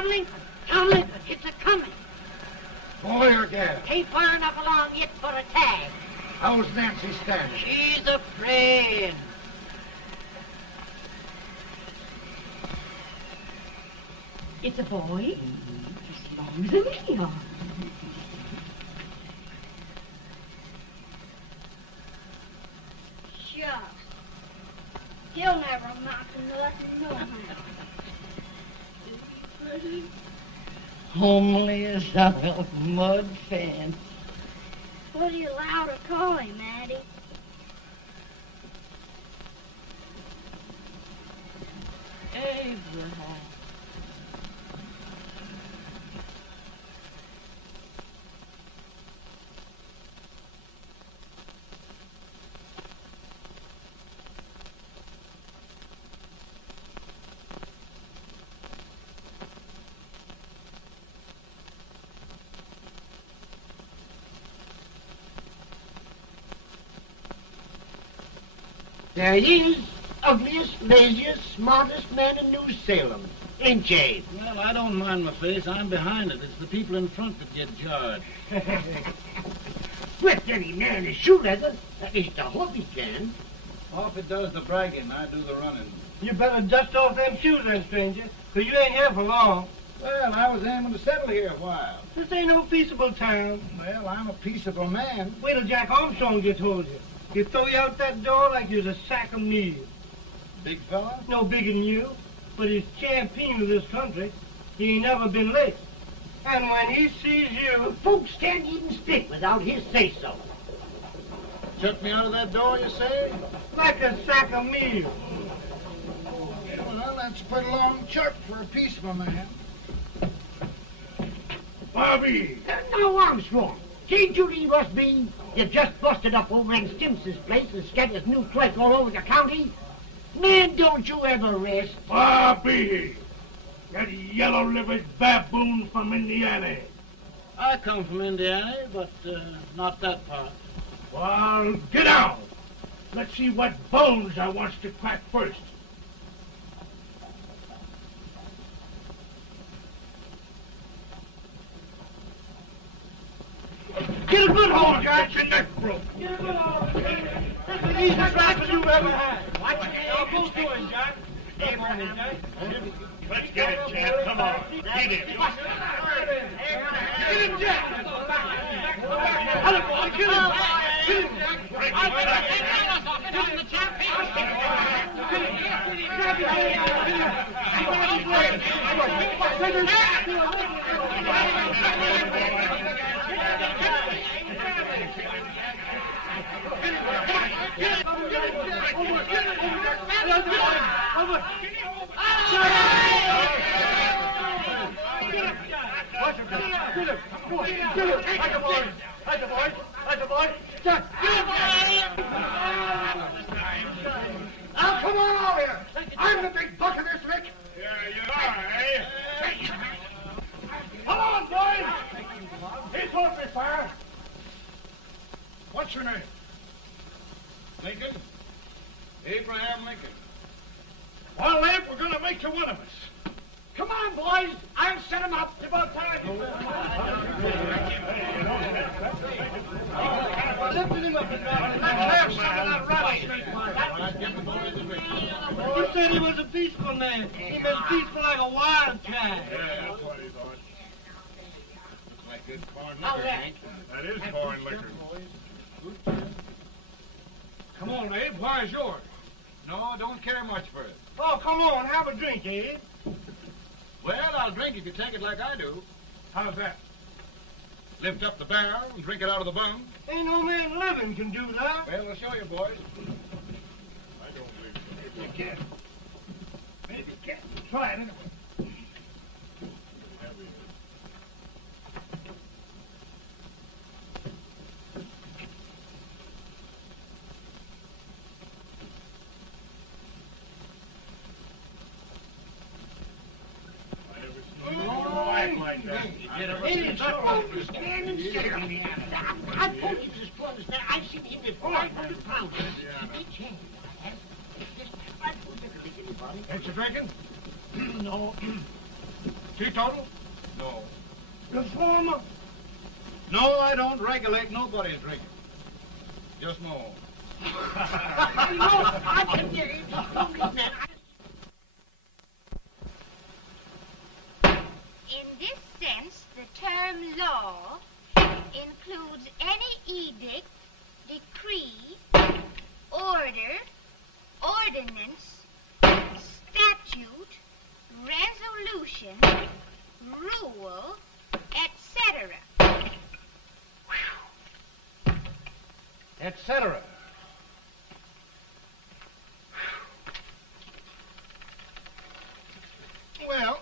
John Lincoln. John Lincoln, it's a-coming. Boy or gal? Ain't far enough along yet for a tag. How's Nancy standing? She's afraid. It's a boy. As long as a me are. Shucks. He'll never amount to nothing, no how. Homely as a mud fence. What do you allow to call him, Addie? Abraham. There he is, ugliest, laziest, smartest man in New Salem. Lynchade. Well, I don't mind my face. I'm behind it. It's the people in front that get jarred. With any man is shoe leather, at least I hope he can. Off it does the bragging, I do the running. You better dust off them shoes then, stranger, 'cause you ain't here for long. Well, I was aiming to settle here a while. This ain't no peaceable town. Well, I'm a peaceable man. Wait till Jack Armstrong gets hold of you. He'll throw you out that door like you're a sack of meal. Big fella? No bigger than you, but he's champion of this country. He ain't never been late. And when he sees you... Folks can't even speak without his say-so. Took me out of that door, you say? Like a sack of meal. Well, that's a pretty long chirp for a peaceable man. Bobby! Now, Armstrong, can't you leave us be? You've just busted up over in Stimson's place and scattered new clerk all over the county. Man, don't you ever rest. Bobby! That yellow-livered baboon from Indiana. I come from Indiana, but not that part. Well, get out. Let's see what bones I wants to crack first. Get a good hold, Jack. Your neck broke. Get a good hold. That's the easiest rifle you've ever had. Watch it. Now, both doing, Jack. Abraham. Let's get it, Jack. Come on. Get it. Get him, Jack. Get him. Get him. Break it, Now, come on over here. I'm the big buck of this lick. Yeah, you are, eh? Come on, boys. He's open fire. What's your name? Lincoln? Abraham Lincoln. Well, Lamp, we're going to make you one of us. Come on, boys. I'll set him up. It's about time. Lifted him up and down. Let's have some of that rattlesnake. You said he was a peaceful man. He was peaceful like a wildcat. Yeah, that's what he thought. Looks like good corn liquor, Hank. That is corn liquor. Come on, Abe. Where's yours? No, don't care much for it. Oh, come on. Have a drink, Abe. Well, I'll drink if you take it like I do. How's that? Lift up the barrel and drink it out of the bung. Ain't no man living can do that. Well, I'll show you, boys. I don't believe so. Maybe you can. Maybe you can. Try it anyway. Like that. I told you this boy was there. I've seen him with 500 pounds. Ain't you drinking? No. Teetotal? No. Reformer? No, I don't regulate nobody's drinking. Just no. I can get it. In this sense, the term law includes any edict, decree, order, ordinance, statute, resolution, rule, etc. Etc. Well,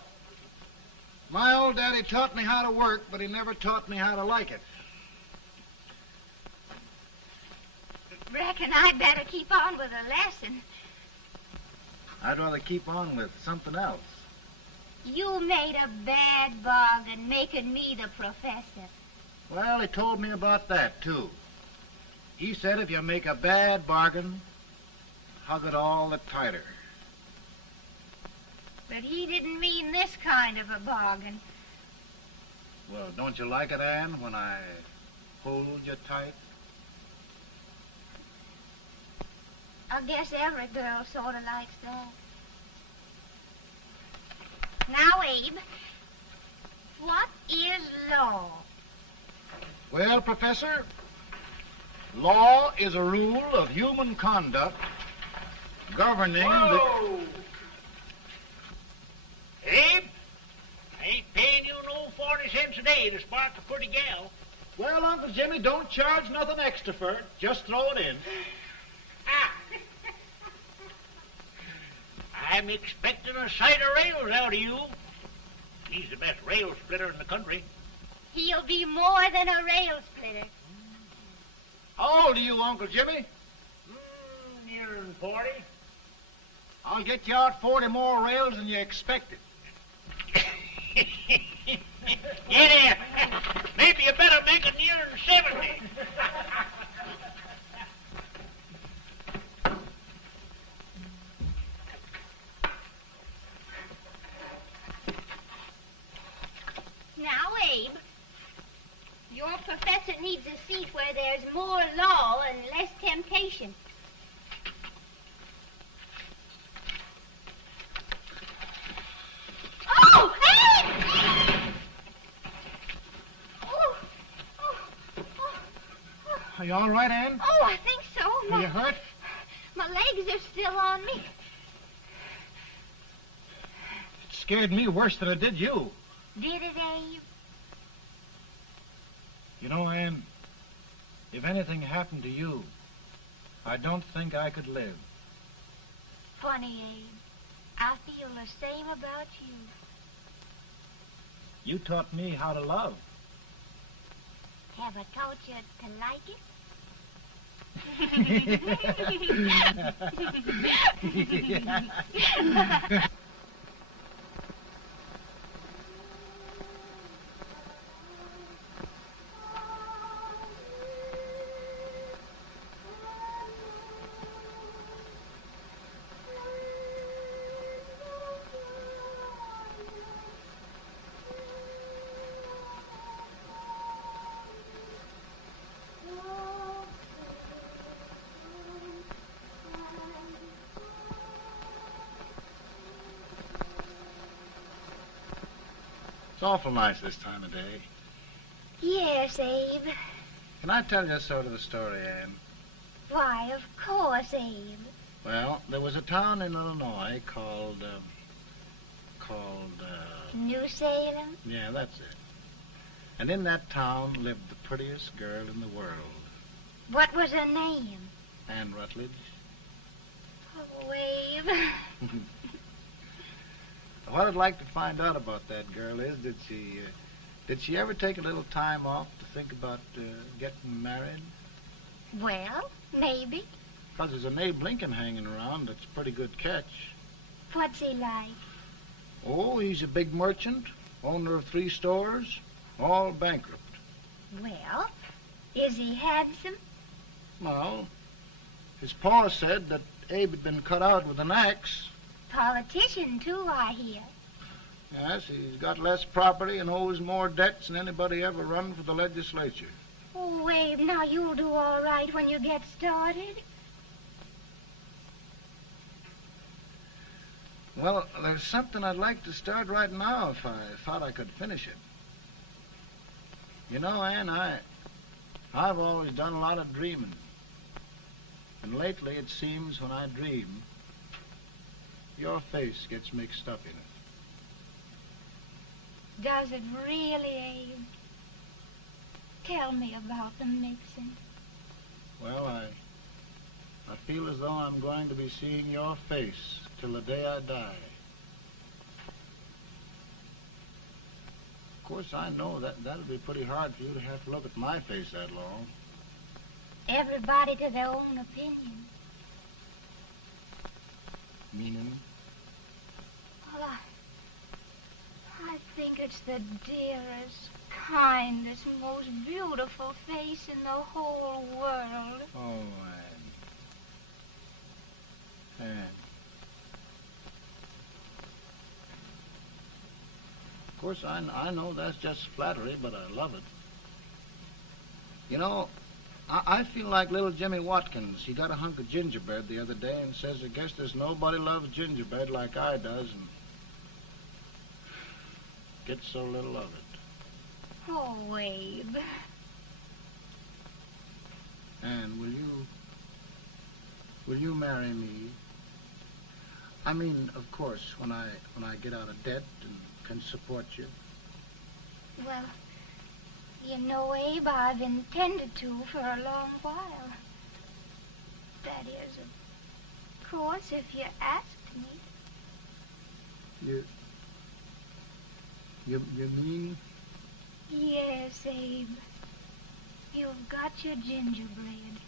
my old daddy taught me how to work, but he never taught me how to like it. Reckon I'd better keep on with the lesson. I'd rather keep on with something else. You made a bad bargain making me the professor. Well, he told me about that, too. He said if you make a bad bargain, hug it all the tighter. But he didn't mean this kind of a bargain. Well, don't you like it, Ann, when I hold you tight? I guess every girl sort of likes that. Now, Abe, what is law? Well, Professor, law is a rule of human conduct governing Whoa! Abe, I ain't paying you no 40 cents a day to spark a pretty gal. Well, Uncle Jimmy, don't charge nothing extra for it. Just throw it in. Ah. I'm expecting a sight of rails out of you. He's the best rail splitter in the country. He'll be more than a rail splitter. How old are you, Uncle Jimmy? Nearing 40. I'll get you out 40 more rails than you expected. Yeah, maybe you better make it nearing 70. Now, Abe, your professor needs a seat where there's more law and less temptation. Oh, Abe! Are you all right, Ann? Oh, I think so. Are you hurt? My legs are still on me. It scared me worse than it did you. Did it, Abe? You know, Ann, if anything happened to you, I don't think I could live. Funny, Abe. I feel the same about you. You taught me how to love. Have I taught you to like it? It's awful nice this time of day. Yes, Abe. Can I tell you sort of a story, Ann? Why, of course, Abe. Well, there was a town in Illinois called, New Salem? yeah, that's it. And in that town lived the prettiest girl in the world, What was her name? Ann Rutledge. Oh, Abe. What I'd like to find out about that girl is, did she ever take a little time off to think about getting married? Well, maybe. Because there's an Abe Lincoln hanging around that's a pretty good catch. What's he like? Oh, he's a big merchant, owner of 3 stores, all bankrupt. Well, is he handsome? Well, his pa said that Abe had been cut out with an axe. Politician, too, I hear. Yes, he's got less property and owes more debts than anybody ever run for the legislature. Oh, Abe, now you'll do all right when you get started. Well, there's something I'd like to start right now if I thought I could finish it. You know, Ann, I've always done a lot of dreaming. And lately it seems when I dream, your face gets mixed up in it. Does it really, Abe? Tell me about the mixing. Well, I feel as though I'm going to be seeing your face till the day I die. Of course, I know that'll be pretty hard for you to have to look at my face that long. Everybody to their own opinion. Meaning? Well, I think it's the dearest, kindest, most beautiful face in the whole world. Oh, Ann. Of course, I know that's just flattery, but I love it. You know, I feel like little Jimmy Watkins. He got a hunk of gingerbread the other day and says, I guess there's nobody loves gingerbread like I does, and gets so little of it. Oh, Abe. Ann, will you marry me? I mean, of course, when I get out of debt and can support you. Well, you know, Abe, I've intended to for a long while. That is, of course, if you asked me. You mean? Yes, Abe. You've got your gingerbread.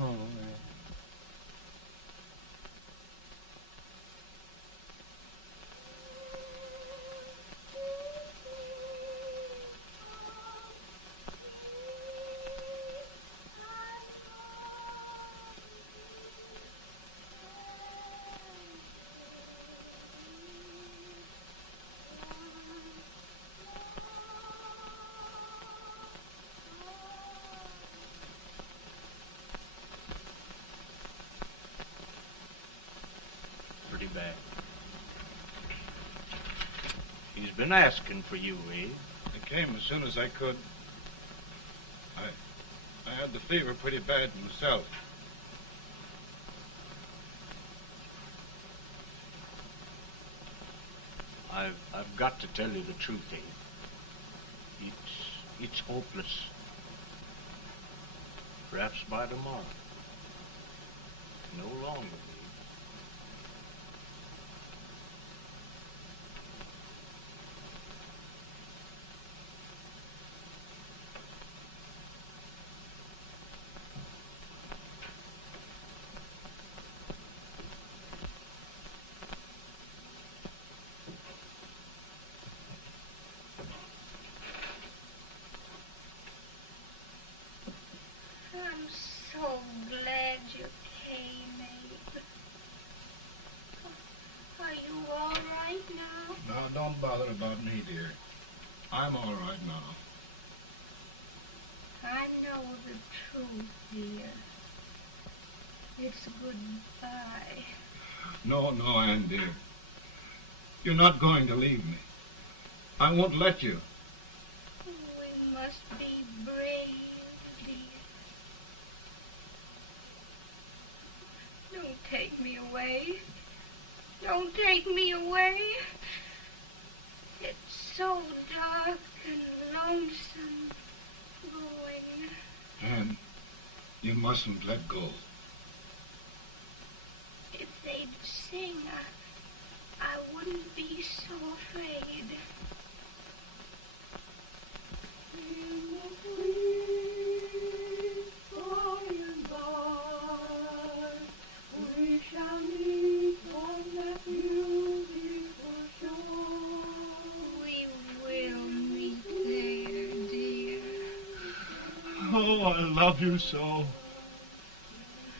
Oh, Bad. He's been asking for you, Abe. I came as soon as I could. I had the fever pretty bad myself. I've got to tell you the truth, Abe. It's hopeless. Perhaps by tomorrow. No longer. I'm so glad you came, Abe. Are you all right now? No, don't bother about me, dear. I'm all right now. I know the truth, dear. It's goodbye. No, Ann, dear. You're not going to leave me. I won't let you. We must be brave, dear. Don't take me away. Don't take me away. It's so dark and lonesome going. Ann, you mustn't let go. If they'd sing, I wouldn't be so afraid. We shall meet on that beautiful shore. We will meet there, dear. Oh, I love you so.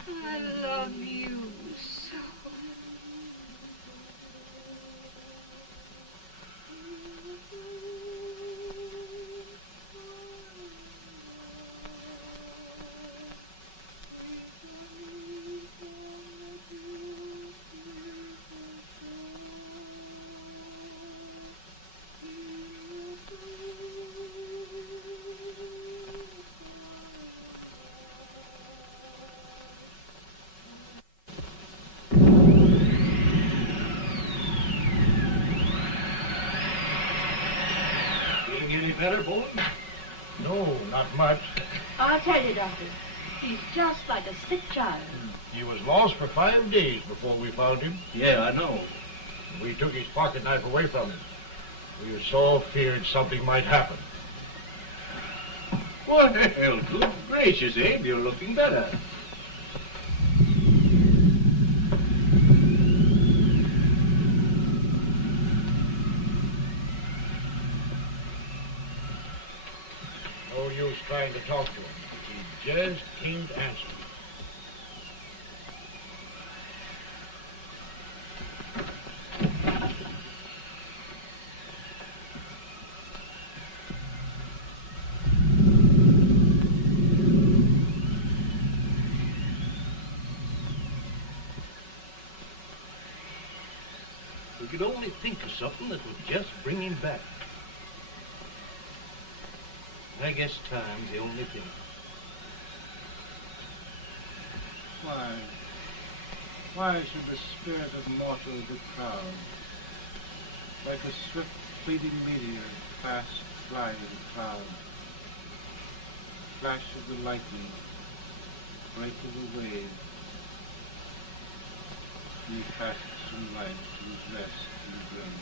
I love you so. better, boy? No, not much. I'll tell you, Doctor, he's just like a sick child. He was lost for 5 days before we found him. Yeah, I know. We took his pocket knife away from him. We were so feared something might happen. Well, good gracious, Abe, you're looking better. No use trying to talk to him. He just can't answer. We could only think of something that would just bring him back. I guess time's the only thing. Why should the spirit of mortal be proud? Like a swift fleeting meteor, fast flying cloud. Flash of the lightning, break of the wave. He passes from life to his rest in the grave.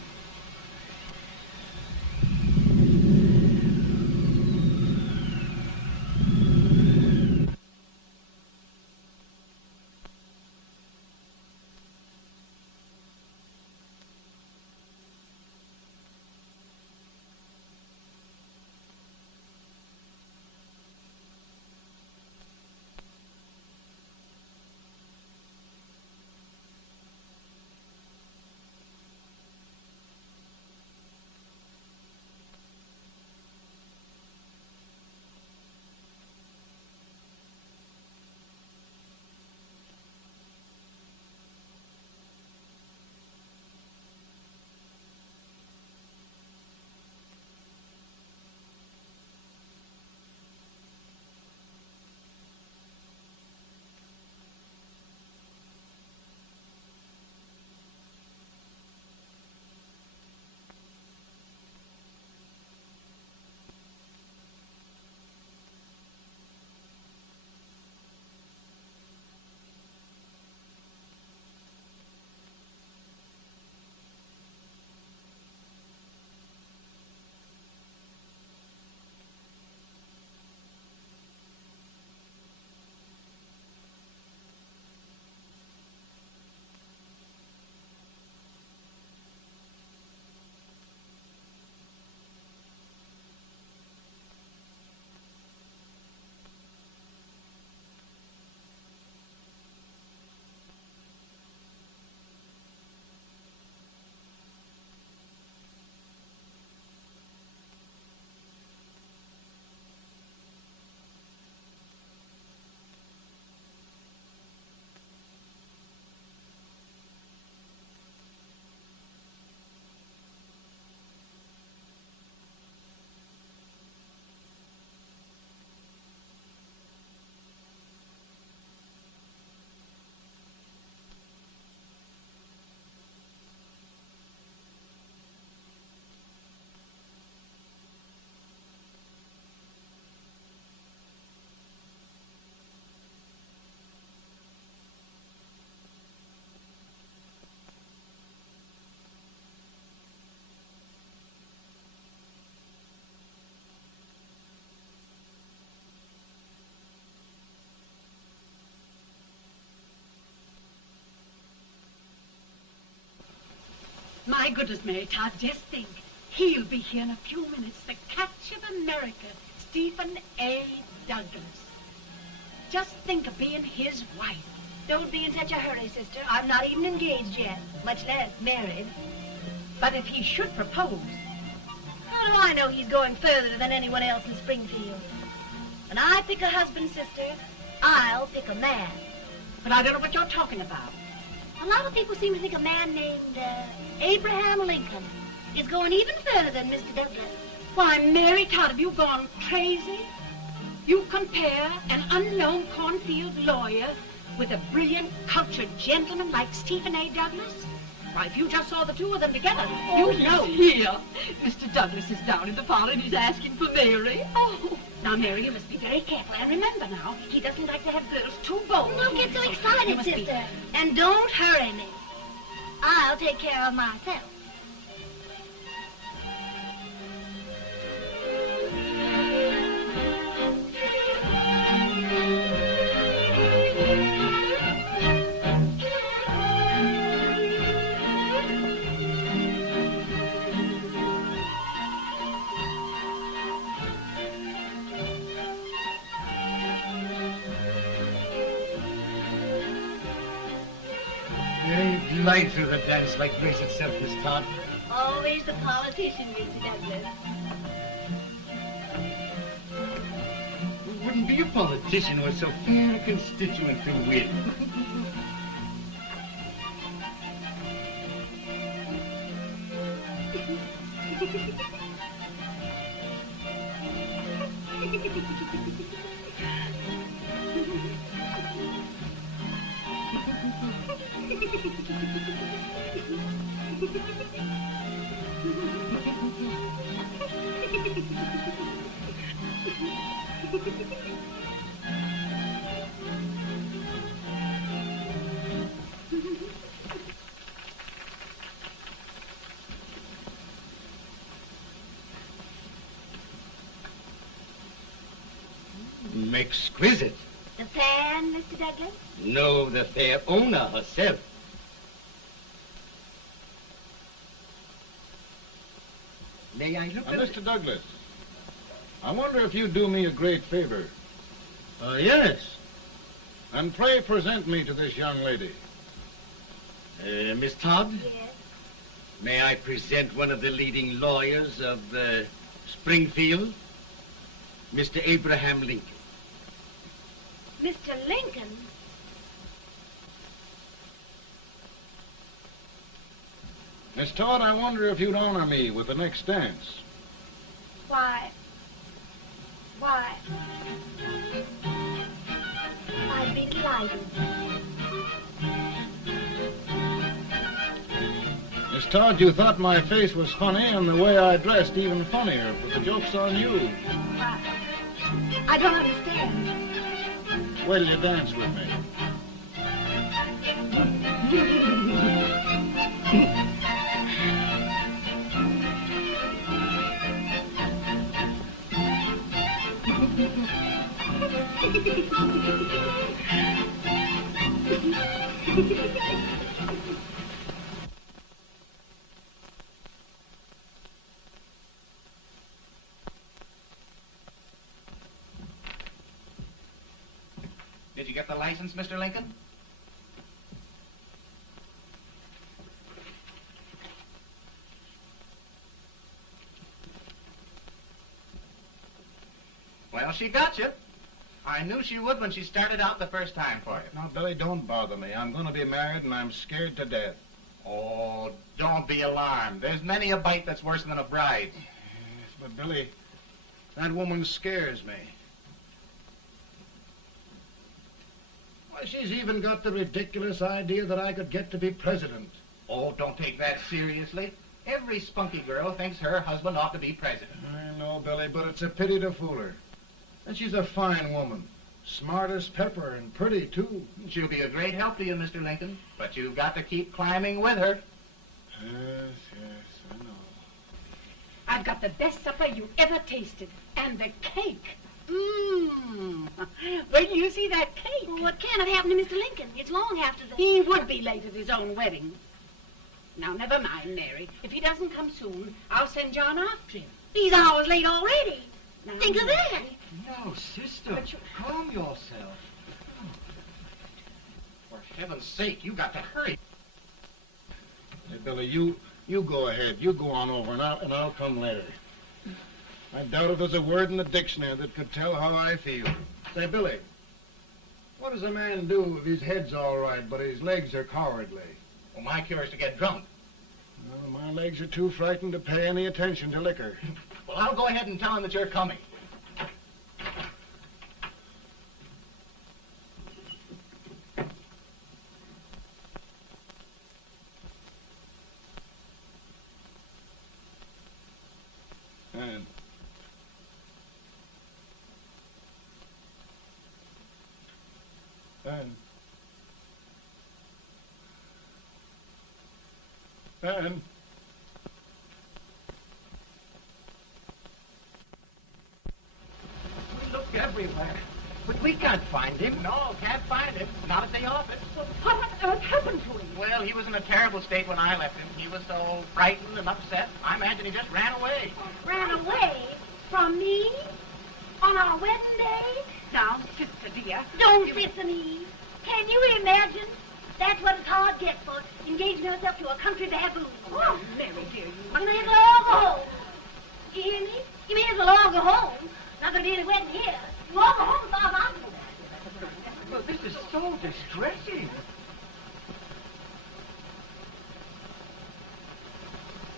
My goodness, Mary Todd, just think. He'll be here in a few minutes. The catch of America, Stephen A. Douglas. Just think of being his wife. Don't be in such a hurry, sister. I'm not even engaged yet, much less married. But if he should propose... How do I know he's going further than anyone else in Springfield? When I pick a husband, sister, I'll pick a man. But I don't know what you're talking about. A lot of people seem to think a man named Abraham Lincoln is going even further than Mr. Douglas. Why, Mary Todd, have you gone crazy? You compare an unknown cornfield lawyer with a brilliant, cultured gentleman like Stephen A. Douglas? Why, if you just saw the two of them together, Oh, you'd know. Here. Mr. Douglas is down in the parlor and he's asking for Mary. Oh. Now, Mary, you must be very careful. And remember now, he doesn't like to have girls too bold. Don't get so You excited, must be- sister. And don't hurry me. I'll take care of myself. They glide through the dance like grace itself, Miss Todd. Always the politician, Mr. Douglas. Wouldn't be a politician who was so fair a constituent to win. Exquisite. The fan, Mr. Douglas? No, the fair owner herself. May I look at it? Mr. Douglas, I wonder if you'd do me a great favor. Yes. And pray present me to this young lady. Miss Todd? Yes. May I present one of the leading lawyers of Springfield, Mr. Abraham Lincoln. Mr. Lincoln? Miss Todd, I wonder if you'd honor me with the next dance. Why, I'd be delighted. Miss Todd, you thought my face was funny and the way I dressed even funnier, but the joke's on you. I don't understand. Wait till you dance with me. Did you get the license, Mr. Lincoln? Well, she got you. I knew she would when she started out the first time for you. Now, Billy, don't bother me. I'm going to be married and I'm scared to death. Oh, don't be alarmed. There's many a bite that's worse than a bride. Yes, but Billy, that woman scares me. Why, she's even got the ridiculous idea that I could get to be president. Oh, don't take that seriously. Every spunky girl thinks her husband ought to be president. I know, Billy, but it's a pity to fool her. And she's a fine woman. Smart as pepper and pretty, too. She'll be a great help to you, Mr. Lincoln. But you've got to keep climbing with her. Yes, I know. I've got the best supper you ever tasted. And the cake. Mmm. Wait till you see that cake. Well, what can have happened to Mr. Lincoln? It's long after the... He would be late at his own wedding. Now, never mind, Mary. If he doesn't come soon, I'll send John after him. He's hours late already. Now, Think of that. No, sister. But you- Calm yourself. For heaven's sake, you got to hurry. Hey, Billy, you go ahead. You go on over, and I'll come later. I doubt if there's a word in the dictionary that could tell how I feel. Say, Billy, what does a man do if his head's all right, but his legs are cowardly? Well, my cure is to get drunk. Well, my legs are too frightened to pay any attention to liquor. Well, I'll go ahead and tell him that you're coming. Ann. We looked everywhere, but we can't find him. No, can't find him. Not at the office. Well, what on earth happened to him? Well, he was in a terrible state when I left him. He was so frightened and upset. I imagine he just ran away. Ran away from me on our wedding day? Now, sister dear. Don't listen, Eve. Can you imagine? That's what a hard gets for engaging herself to a country baboon. Oh, Mary, dear, You may as well all go home. You hear me? You may as well all go home. Not gonna be any wedding here. You all go home as far as I'm concerned. Well, this is so distressing.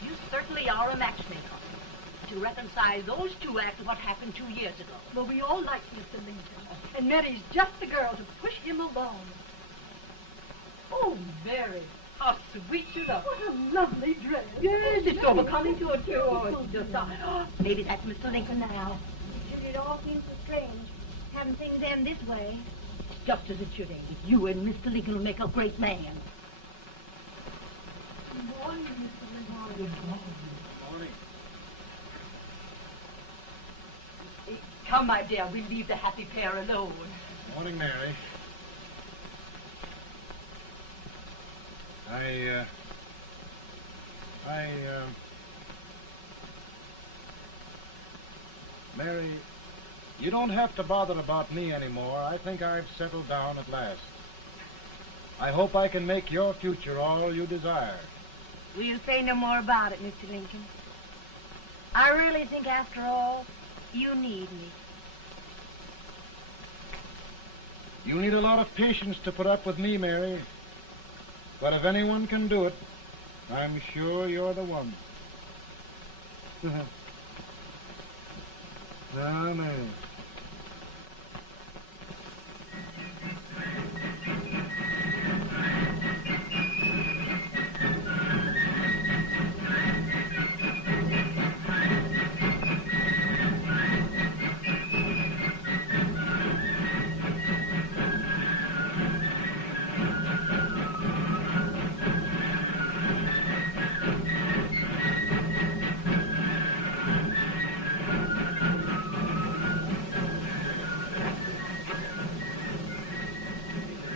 You certainly are a matchmaker. To reconcile those two after what happened 2 years ago. Well, we all like Mr. Lincoln, and Mary's just the girl to push him along. Oh, Mary, how sweet you look. What a lovely dress. Yes, it's overcoming to it, too. Oh, it's just... maybe that's Mr. Lincoln now. It all seems so strange. Having things end this way. It's just as it should end. You and Mr. Lincoln will make a great man. Good morning, Mr. Lincoln. Morning. Come, my dear, we'll leave the happy pair alone. Morning, Mary. Mary, you don't have to bother about me anymore. I think I've settled down at last. I hope I can make your future all you desire. We'll say no more about it, Mr. Lincoln. I really think, after all, you need me. You need a lot of patience to put up with me, Mary. But if anyone can do it, I'm sure you're the one. Now, Mary.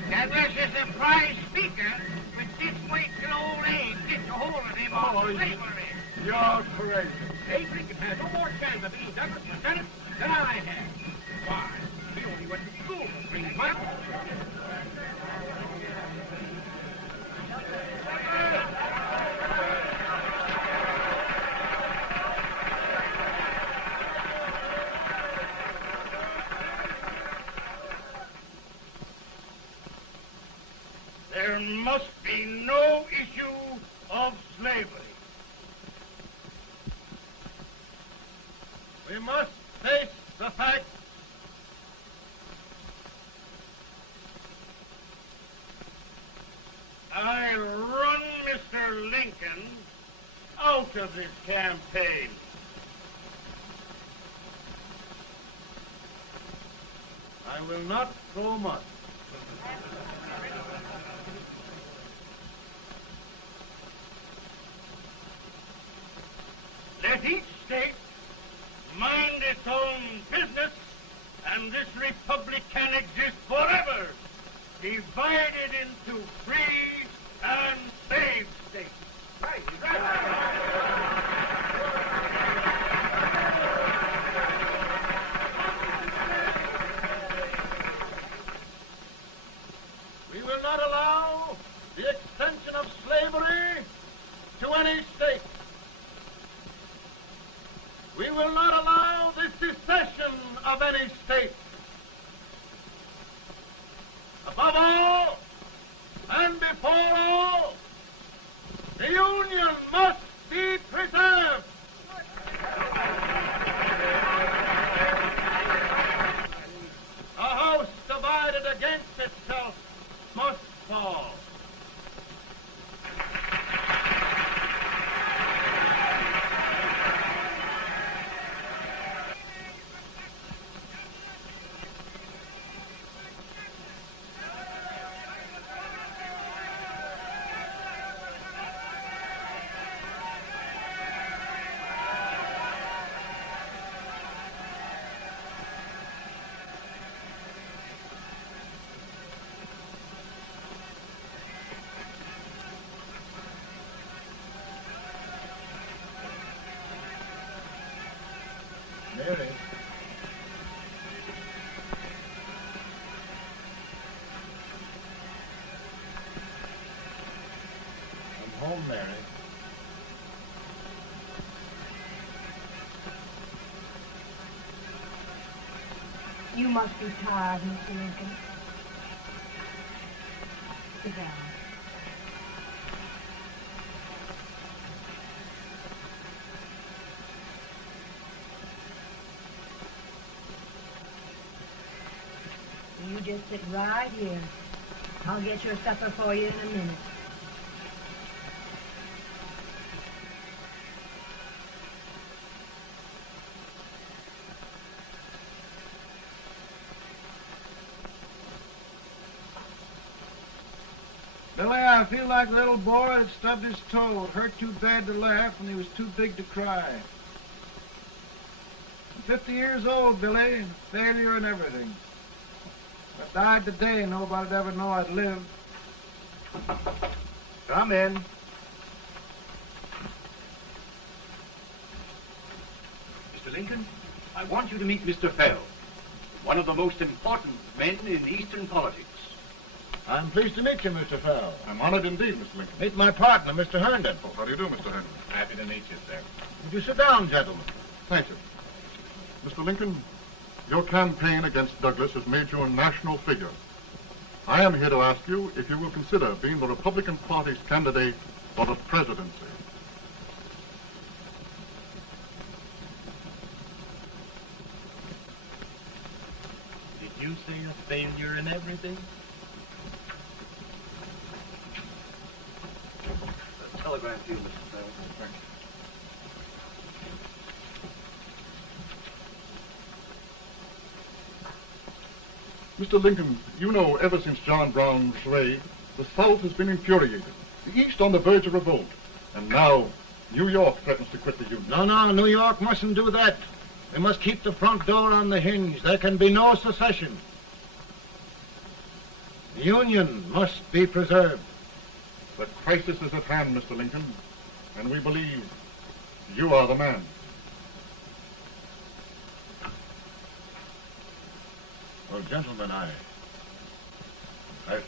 Douglas is a prize speaker, but just wait till old Abe gets a hold of him on slavery. You're crazy. Abe Lincoln has no more chance of being Douglas Lieutenant than I have. Why, he only went to school for 3 months. There must be no issue of slavery. We must face the fact I run Mr. Lincoln out of this campaign. I will not throw much. Let each state mind its own business, and this republic can exist forever, divided into free and slave states. Right. We will not allow the extension of slavery to any state. We will not allow the secession of any state. Above all, and before all, the Union must be preserved. A house divided against itself must fall. home, Mary. You must be tired, Mr. Lincoln. Sit down. You just sit right here. I'll get your supper for you in a minute. Billy, I feel like a little boy that stubbed his toe. It hurt too bad to laugh, and he was too big to cry. I'm 50 years old, Billy, failure and everything. If I died today, nobody'd ever know I'd lived. Come in. Mr. Lincoln, I want you to meet Mr. Fell, one of the most important men in Eastern politics. I'm pleased to meet you, Mr. Fell. I'm honored indeed, Mr. Lincoln. Meet my partner, Mr. Herndon. Oh, how do you do, Mr. Herndon? Happy to meet you, sir. Would you sit down, gentlemen? Thank you. Mr. Lincoln, your campaign against Douglas has made you a national figure. I am here to ask you if you will consider being the Republican Party's candidate for the presidency. Did you say a failure in everything? A telegram to you, Mr. Fell. Thank you. Mr. Lincoln, you know ever since John Brown's raid, the South has been infuriated, the East on the verge of revolt, and now New York threatens to quit the Union. No, New York mustn't do that. They must keep the front door on the hinge. There can be no secession. The Union must be preserved. The crisis is at hand, Mr. Lincoln, and we believe you are the man. Well, gentlemen, I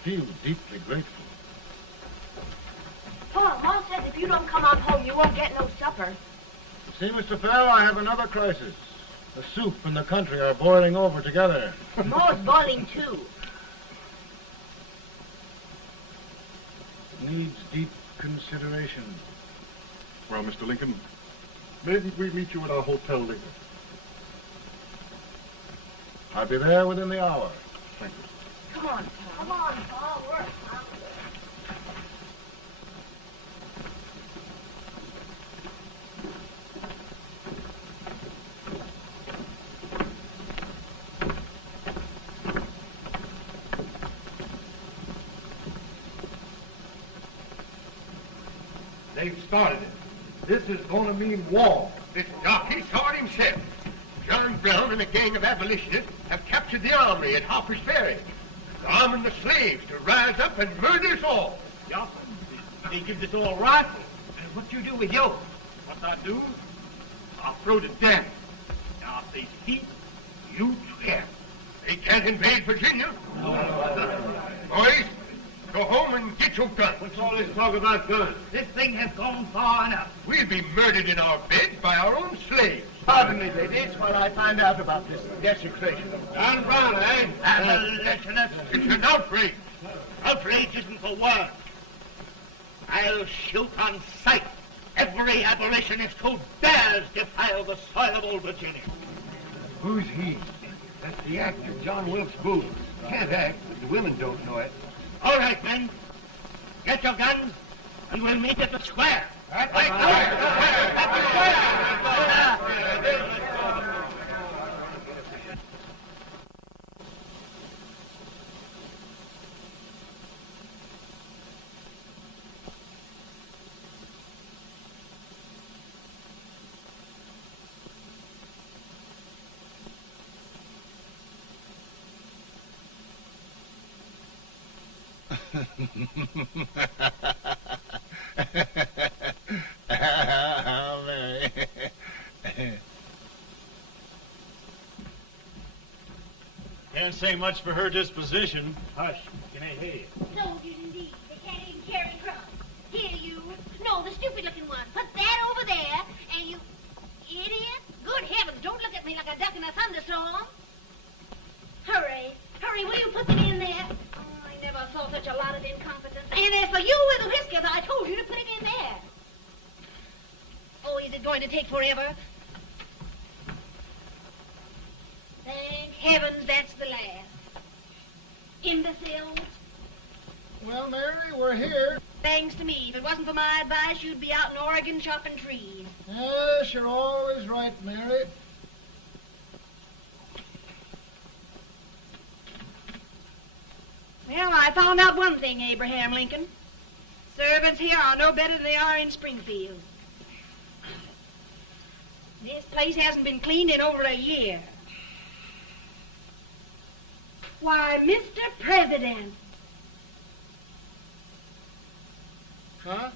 feel deeply grateful. Paul, Mom says if you don't come on home, you won't get no supper. See, Mr. Fell, I have another crisis. The soup and the country are boiling over together. More's boiling, too. Needs deep consideration. Well, Mr. Lincoln, maybe we meet you at our hotel later. I'll be there within the hour. Thank you. Come on, Paul. Come on, Paul. We're hungry. They've started it. This is going to mean war. This jockey saw it himself. John Brown and a gang of abolitionists have captured the armory at Harper's Ferry, arming the slaves to rise up and murder us all. Yeah, they give us all rifles. And what you do with yours? What I do? I'll throw the damn. Now, if they speak, you swear. They can't invade Virginia. Boys, go home and get your guns. What's all this talk about guns? This thing has gone far enough. We'll be murdered in our beds by our own slaves. Pardon me, ladies, while I find out about this desecration of John Brown, eh? Abolitionists. It's an outrage. Outrage isn't the word. I'll shoot on sight every abolitionist who dares defile the soil of old Virginia. Who's he? That's the actor, John Wilkes Booth. Can't act, but the women don't know it. All right, men. Get your guns, and we'll meet at the square. At the square! At the square! Mary. Can't say much for her disposition. Hush, can I hear you? Soldiers indeed. They can't even carry crumbs. Here, you. And as for you with the whiskers, I told you to put it in there. Oh, is it going to take forever? Thank heavens that's the last. Imbeciles. Well, Mary, we're here. Thanks to me. If it wasn't for my advice, you'd be out in Oregon chopping trees. Yes, you're always right, Mary. Well, I found out one thing, Abraham Lincoln. Servants here are no better than they are in Springfield. This place hasn't been cleaned in over a year. Why, Mr. President. Huh?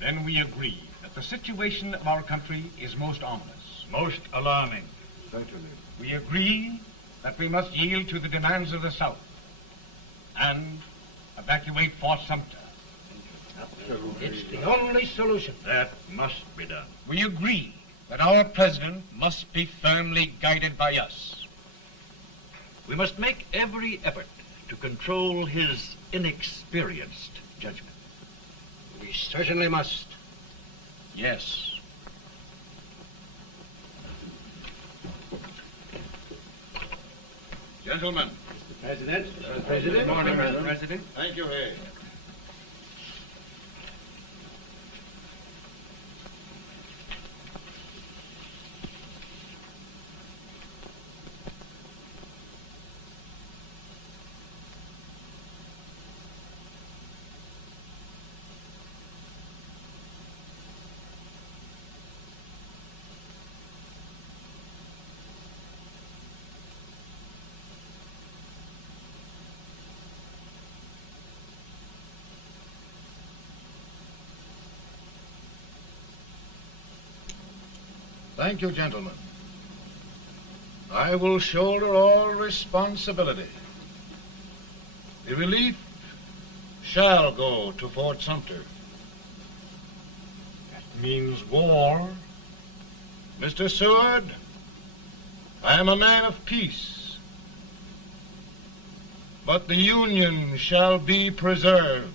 Then we agree that the situation of our country is most ominous. Most alarming. Certainly. We agree that we must yield to the demands of the South and evacuate Fort Sumter. It's the only solution. That must be done. We agree that our president must be firmly guided by us. We must make every effort to control his inexperienced judgment. We certainly must. Yes. Gentlemen. Mr. President. Mr. Good President. morning, Mr. President. Thank you, Hay. Thank you, gentlemen. I will shoulder all responsibility. The relief shall go to Fort Sumter. That means war. Mr. Seward, I am a man of peace, but the Union shall be preserved.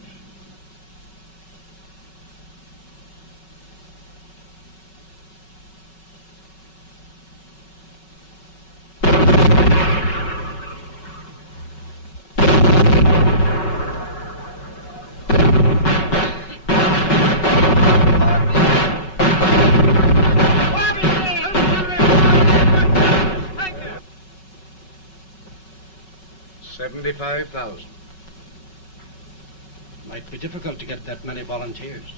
$75,000. Might be difficult to get that many volunteers.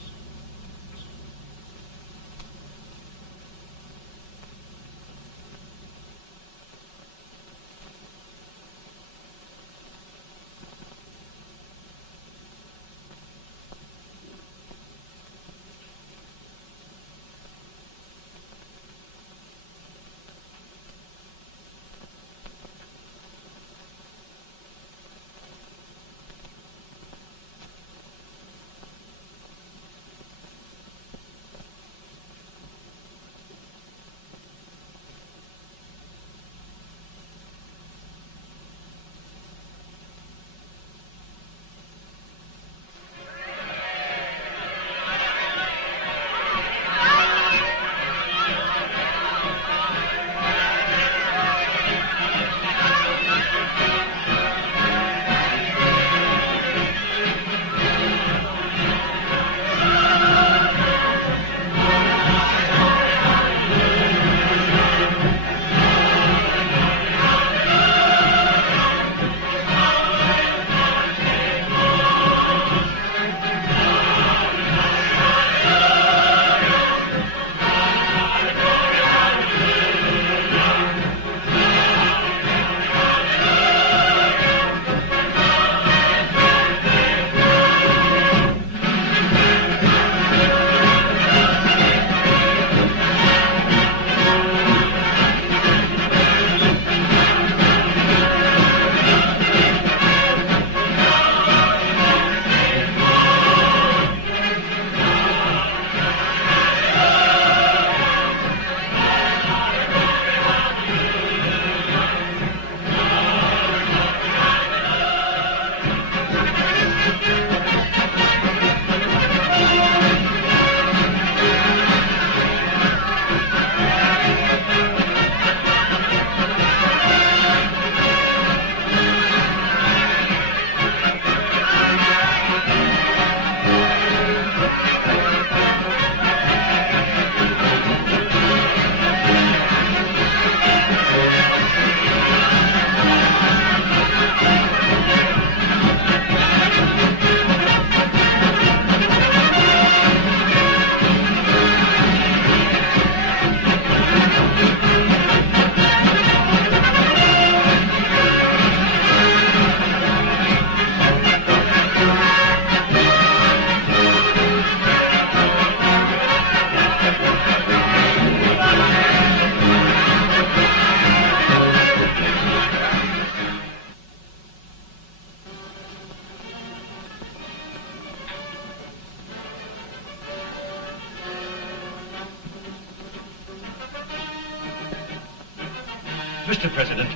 Mr. President,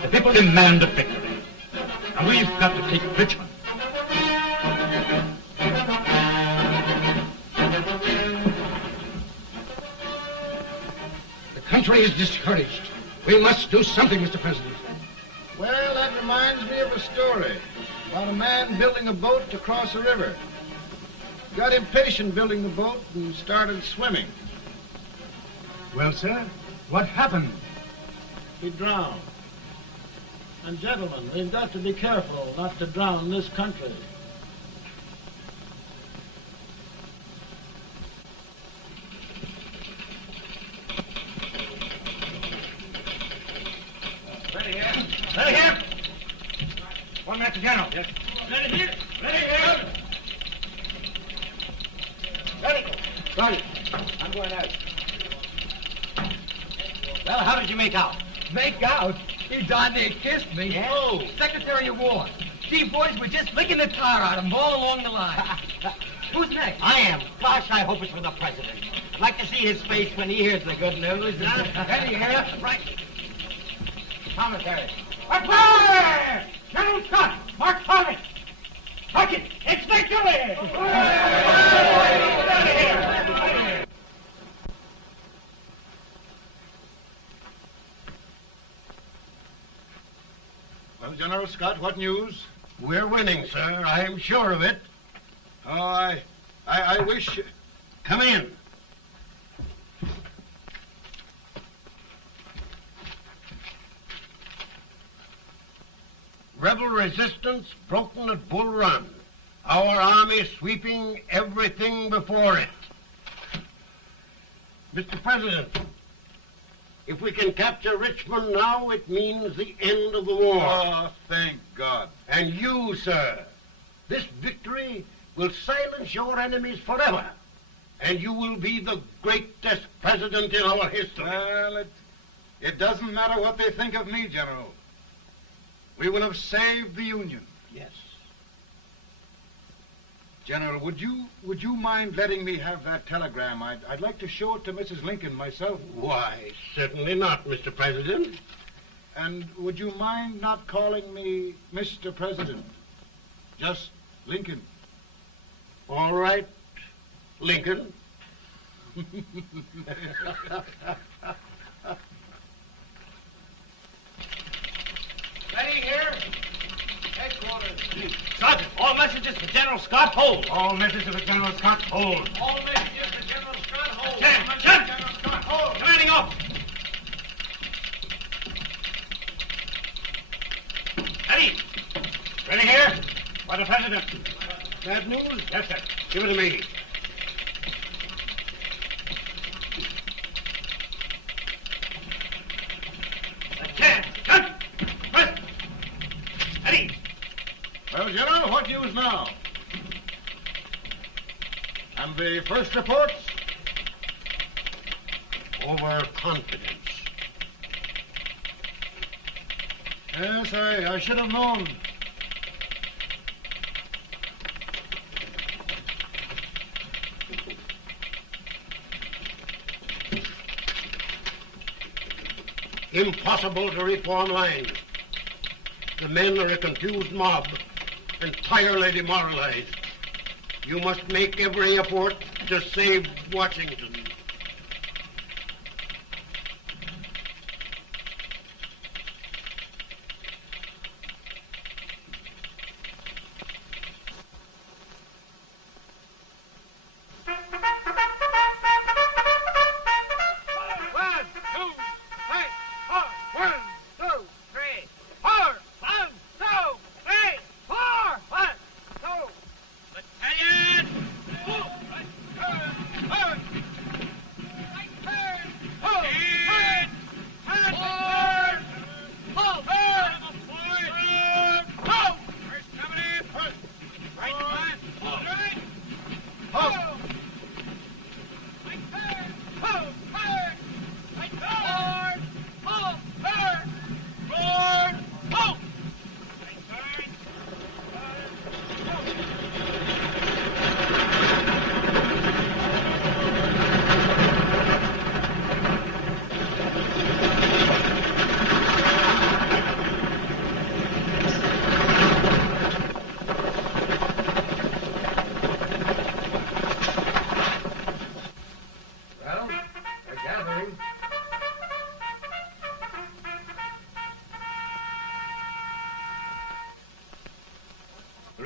the people demand a victory. And we've got to take Richmond. The country is discouraged. We must do something, Mr. President. Well, that reminds me of a story about a man building a boat to cross a river. He got impatient building the boat and started swimming. Well, sir, what happened? He drowned. And gentlemen, we've got to be careful not to drown this country. Ready here. Ready here. 1 minute to General. Yes. Ready here. Ready here. Ready. Ready. I'm going out. Well, how did you make out? Make out? He darn near kissed me. Yeah? Oh, Secretary of War. Gee, boys, we're just licking the tar out of him all along the line. Who's next? I am. Gosh, I hope it's for the president. I'd like to see his face when he hears the good news. Ready here. Right. Commissary. Fire! General Scott, Mark Thomas. Sergeant, it's victory! Well, General Scott, what news? We're winning, sir. I'm sure of it. Oh, I wish... Come in. Rebel resistance broken at Bull Run. Our army sweeping everything before it. Mr. President, if we can capture Richmond now, it means the end of the war. Oh, thank God. And you, sir, this victory will silence your enemies forever. And you will be the greatest president in our history. Well, it doesn't matter what they think of me, General. We will have saved the Union. Yes. General, would you mind letting me have that telegram? I'd like to show it to Mrs. Lincoln myself. Why, certainly not, Mr. President. And would you mind not calling me Mr. President? Just Lincoln. All right, Lincoln. Ready here. Headquarters. Sergeant, all messages to General Scott, hold. All messages to General Scott, hold. All messages to General Scott, hold. Stand. General Scott, hold. Commanding officer. Ready. Ready here. For the President. Bad news? Yes, sir. Give it to me. Well, General, what news now? And the first reports? Overconfidence. Yes, I should have known. Impossible to reform lines. The men are a confused mob, entirely demoralized. You must make every effort to save Washington.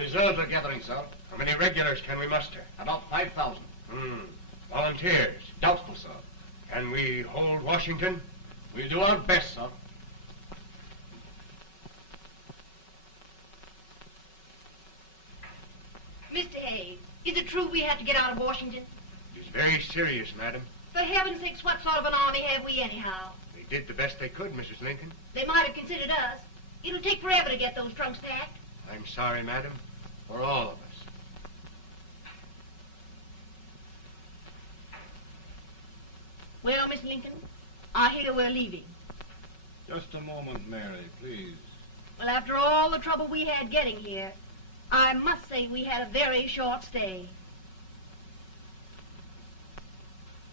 reserves are gathering, sir. How many regulars can we muster? About 5,000. Volunteers? Doubtful, sir. Can we hold Washington? We'll do our best, sir. Mr. Hayes, is it true we have to get out of Washington? It is very serious, madam. For heaven's sakes, what sort of an army have we anyhow? They did the best they could, Mrs. Lincoln. They might have considered us. It'll take forever to get those trunks packed. I'm sorry, madam, for all of us. Well, Miss Lincoln, I hear we're leaving. Just a moment, Mary, please. Well, after all the trouble we had getting here, I must say we had a very short stay.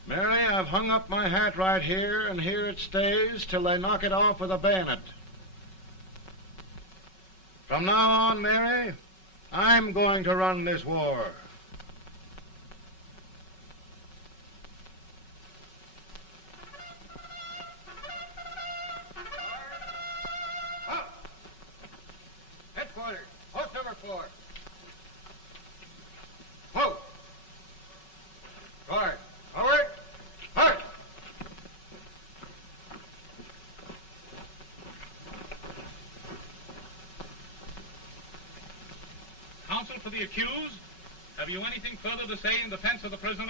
Mary, I've hung up my hat right here, and here it stays till they knock it off with a bayonet. From now on, Mary, I'm going to run this war. Headquarters, post number 4. Whoa! Guard, forward, march! Counsel for the accused, have you anything further to say in defense of the prisoner?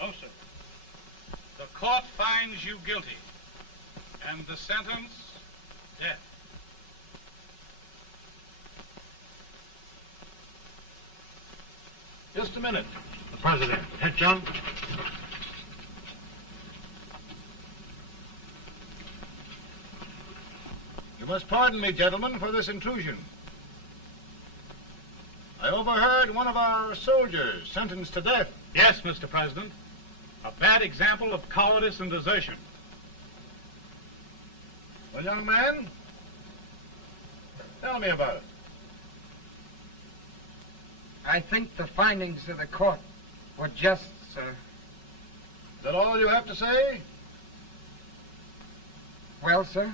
No, sir. The court finds you guilty, and the sentence, death. Just a minute. The president. Head, John. You must pardon me, gentlemen, for this intrusion. I overheard one of our soldiers sentenced to death. Yes, Mr. President. A bad example of cowardice and desertion. Well, young man, tell me about it. I think the findings of the court were just, sir. Is that all you have to say? Well, sir,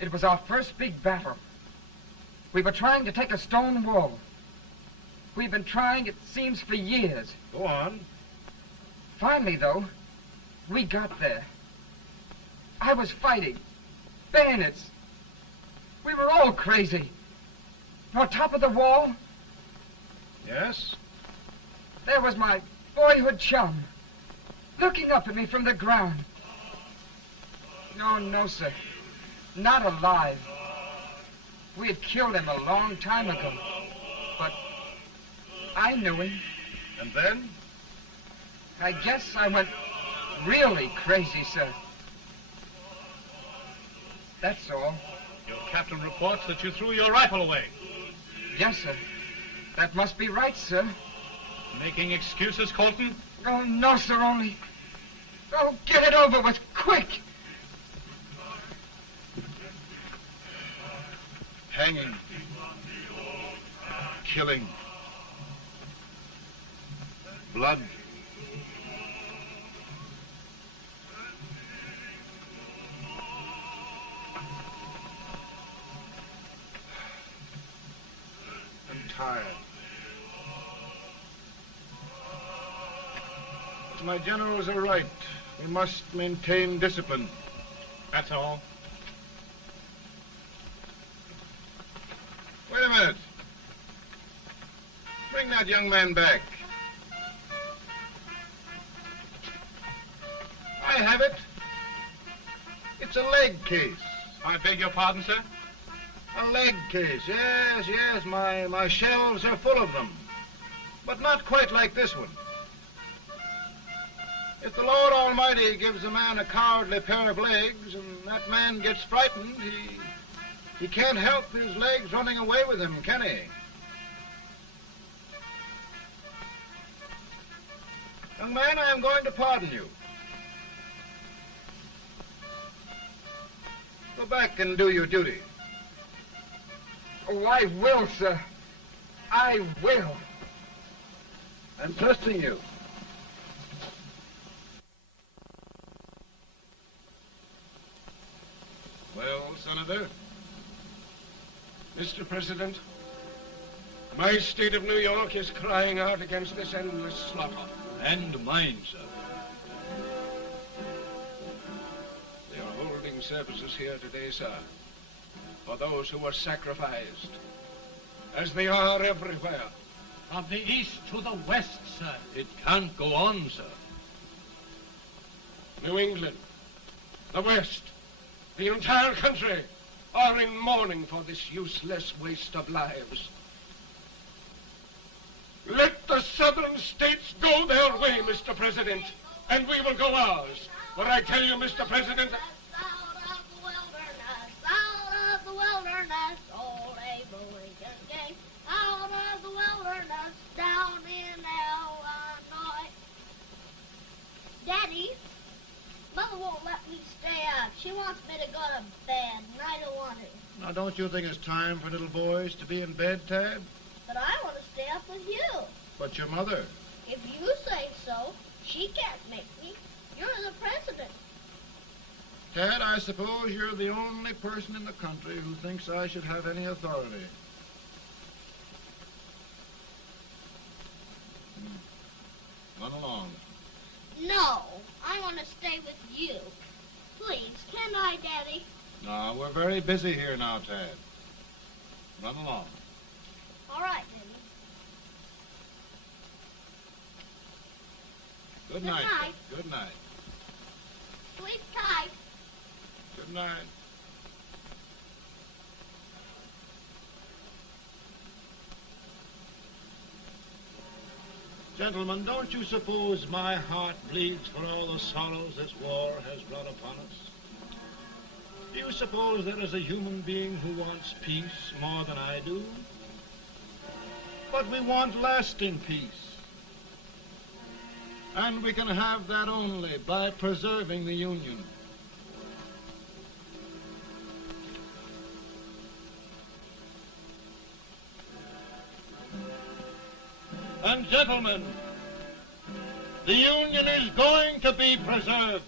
it was our first big battle. We were trying to take a stone wall. We've been trying, it seems, for years. Go on. Finally, though, we got there. I was fighting. Bayonets. We were all crazy. On top of the wall, Yes? there was my boyhood chum, looking up at me from the ground. No, sir. Not alive. We had killed him a long time ago. But I knew him. And then? I guess I went really crazy, sir. That's all. Your captain reports that you threw your rifle away. Yes, sir. That must be right, sir. Making excuses, Colton? Oh, no, sir, only... Oh, get it over with, quick! Hanging. Killing. Blood. I'm tired. But my generals are right. We must maintain discipline. That's all. Wait a minute. Bring that young man back. I have it. It's a leg case. I beg your pardon, sir? A leg case, yes. My shelves are full of them. But not quite like this one. If the Lord Almighty gives a man a cowardly pair of legs and that man gets frightened, he can't help his legs running away with him, can he? Young man, I am going to pardon you. Go back and do your duty. Oh, I will, sir. I will. I'm trusting you. Well, Senator? Mr. President, My state of New York is crying out against this endless slaughter. And mine, sir. They are holding services here today, sir, for those who were sacrificed, as they are everywhere. From the east to the west, sir. It can't go on, sir. New England, the West, the entire country are in mourning for this useless waste of lives. Let the southern states go their way, Mr. President, and we will go ours. For I tell you, Mr. President, Out of the wilderness, old Abraham Lincoln came. Out of the wilderness, down in Illinois. Daddy, Mother won't let me stay up. She wants me to go to bed, and I don't want to. Now, don't you think it's time for little boys to be in bed, Tad? But I want to stay up with you. But your mother. If you say so, she can't make me. You're the president. Tad, I suppose you're the only person in the country who thinks I should have any authority. Run along. No, I want to stay with you. Please, can I, Daddy? No, we're very busy here now, Tad. Run along. All right, Daddy. Good Good night. night. Good night. Sleep tight. Good night. Gentlemen, don't you suppose my heart bleeds for all the sorrows this war has brought upon us? Do you suppose there is a human being who wants peace more than I do? But we want lasting peace. And we can have that only by preserving the Union. And gentlemen, the Union is going to be preserved.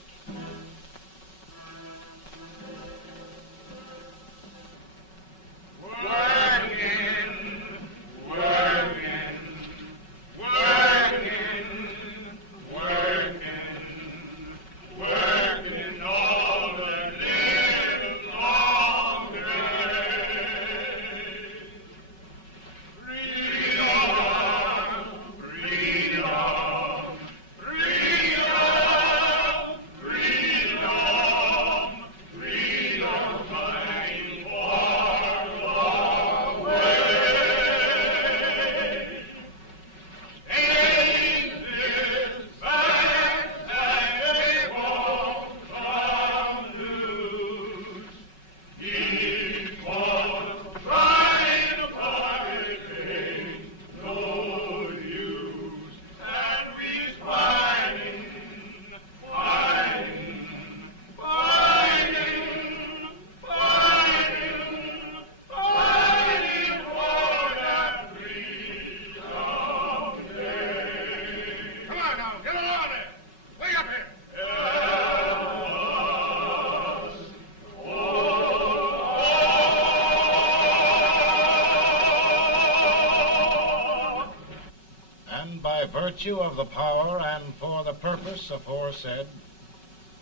Virtue of the power and for the purpose aforesaid,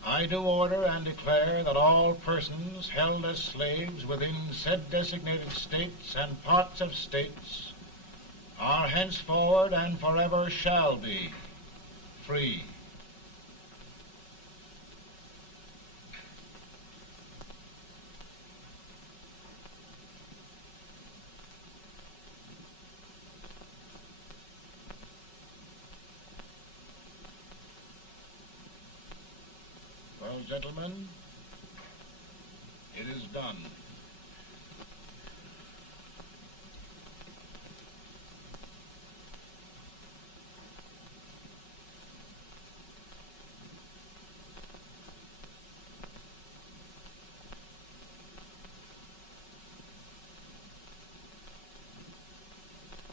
I do order and declare that all persons held as slaves within said designated states and parts of states are henceforward and forever shall be free. Well, gentlemen, it is done.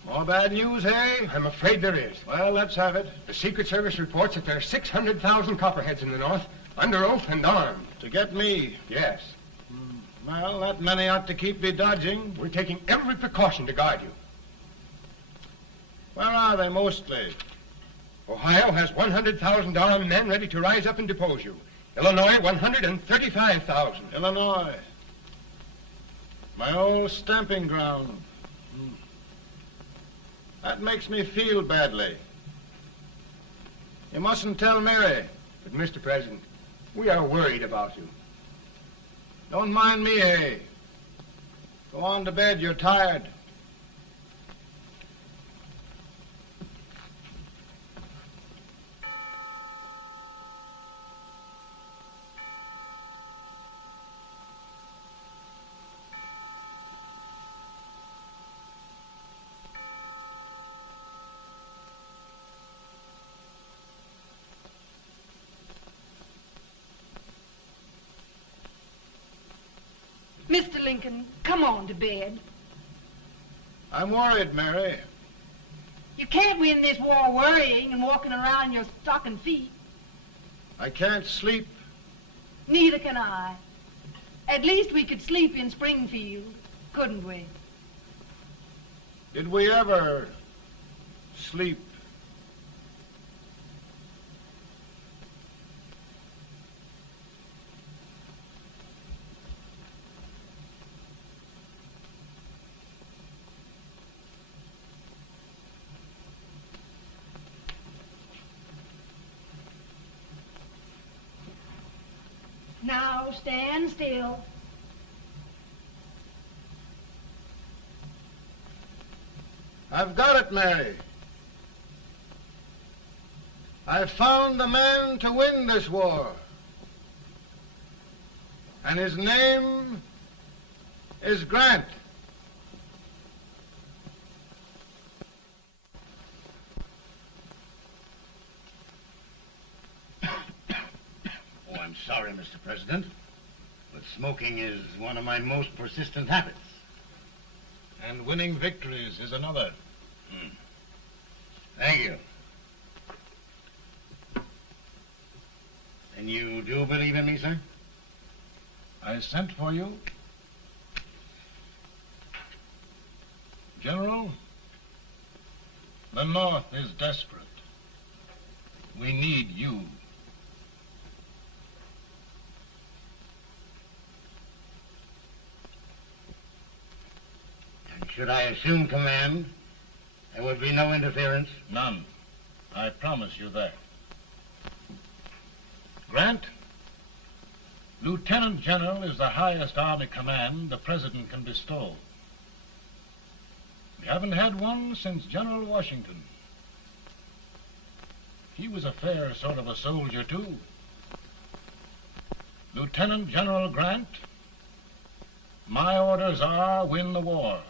More bad news, hey? I'm afraid there is. Well, let's have it. The Secret Service reports that there are 600,000 copperheads in the North, under oath and armed. To get me? Yes. Well, that many ought to keep me dodging. We're taking every precaution to guard you. Where are they mostly? Ohio has $100,000 men ready to rise up and depose you. Illinois, 135,000. Illinois. My old stamping ground. That makes me feel badly. You mustn't tell Mary. But, Mr. President, we are worried about you. Don't mind me, eh? Go on to bed. You're tired. Mr. Lincoln, come on to bed. I'm worried, Mary. You can't win this war worrying and walking around in your stocking feet. I can't sleep. Neither can I. At least we could sleep in Springfield, couldn't we? Did we ever sleep? Now stand still. I've got it, Mary. I've found the man to win this war. And his name is Grant. Oh, I'm sorry, Mr. President, but smoking is one of my most persistent habits. And winning victories is another. Thank you. And you do believe in me, sir? I sent for you. General, the North is desperate. We need you. And should I assume command, there would be no interference? None. I promise you that. Grant, Lieutenant General is the highest army command the President can bestow. We haven't had one since General Washington. He was a fair sort of a soldier, too. Lieutenant General Grant, my orders are win the war.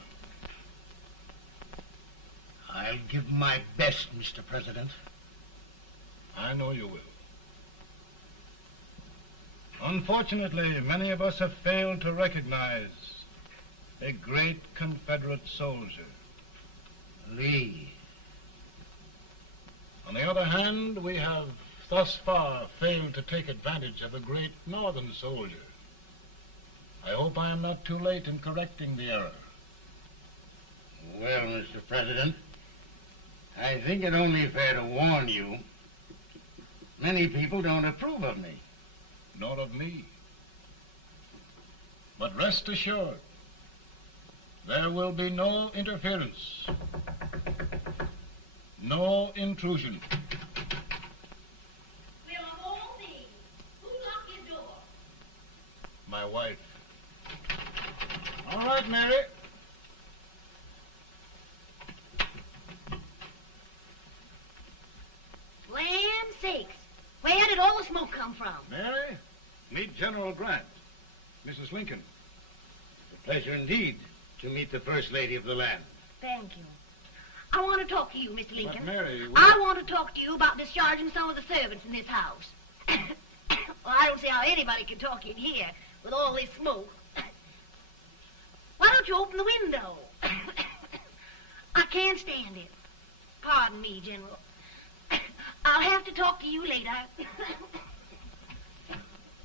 I'll give my best, Mr. President. I know you will. Unfortunately, many of us have failed to recognize a great Confederate soldier. Lee. On the other hand, we have thus far failed to take advantage of a great Northern soldier. I hope I am not too late in correcting the error. Well, Mr. President, I think it only fair to warn you. Many people don't approve of me. Nor of me. But rest assured, there will be no interference, no intrusion. Well, of all things, who locked your door? My wife. All right, Mary. Land sakes. Where did all the smoke come from? Mary, meet General Grant. Mrs. Lincoln. It's a pleasure indeed to meet the First Lady of the land. Thank you. I want to talk to you, Mr. Lincoln. But Mary, I want to talk to you about discharging some of the servants in this house. Well, I don't see how anybody can talk in here with all this smoke. Why don't you open the window? I can't stand it. Pardon me, General. I'll have to talk to you later.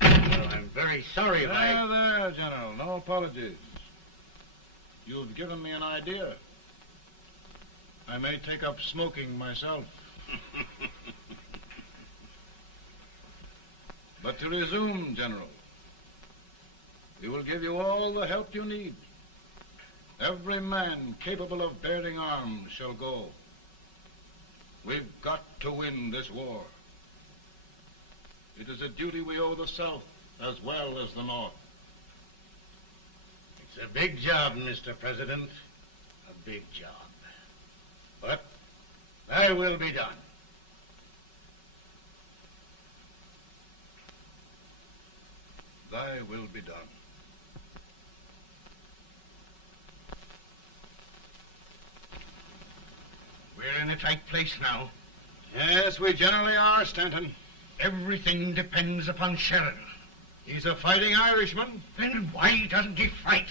Well, I'm very sorry if I... There, General. No apologies. You've given me an idea. I may take up smoking myself. But to resume, General, we will give you all the help you need. Every man capable of bearing arms shall go. We've got to win this war. It is a duty we owe the South as well as the North. It's a big job, Mr. President. A big job. But thy will be done. Thy will be done. We're in a tight place now. Yes, we generally are, Stanton. Everything depends upon Sheridan. He's a fighting Irishman. Then why doesn't he fight?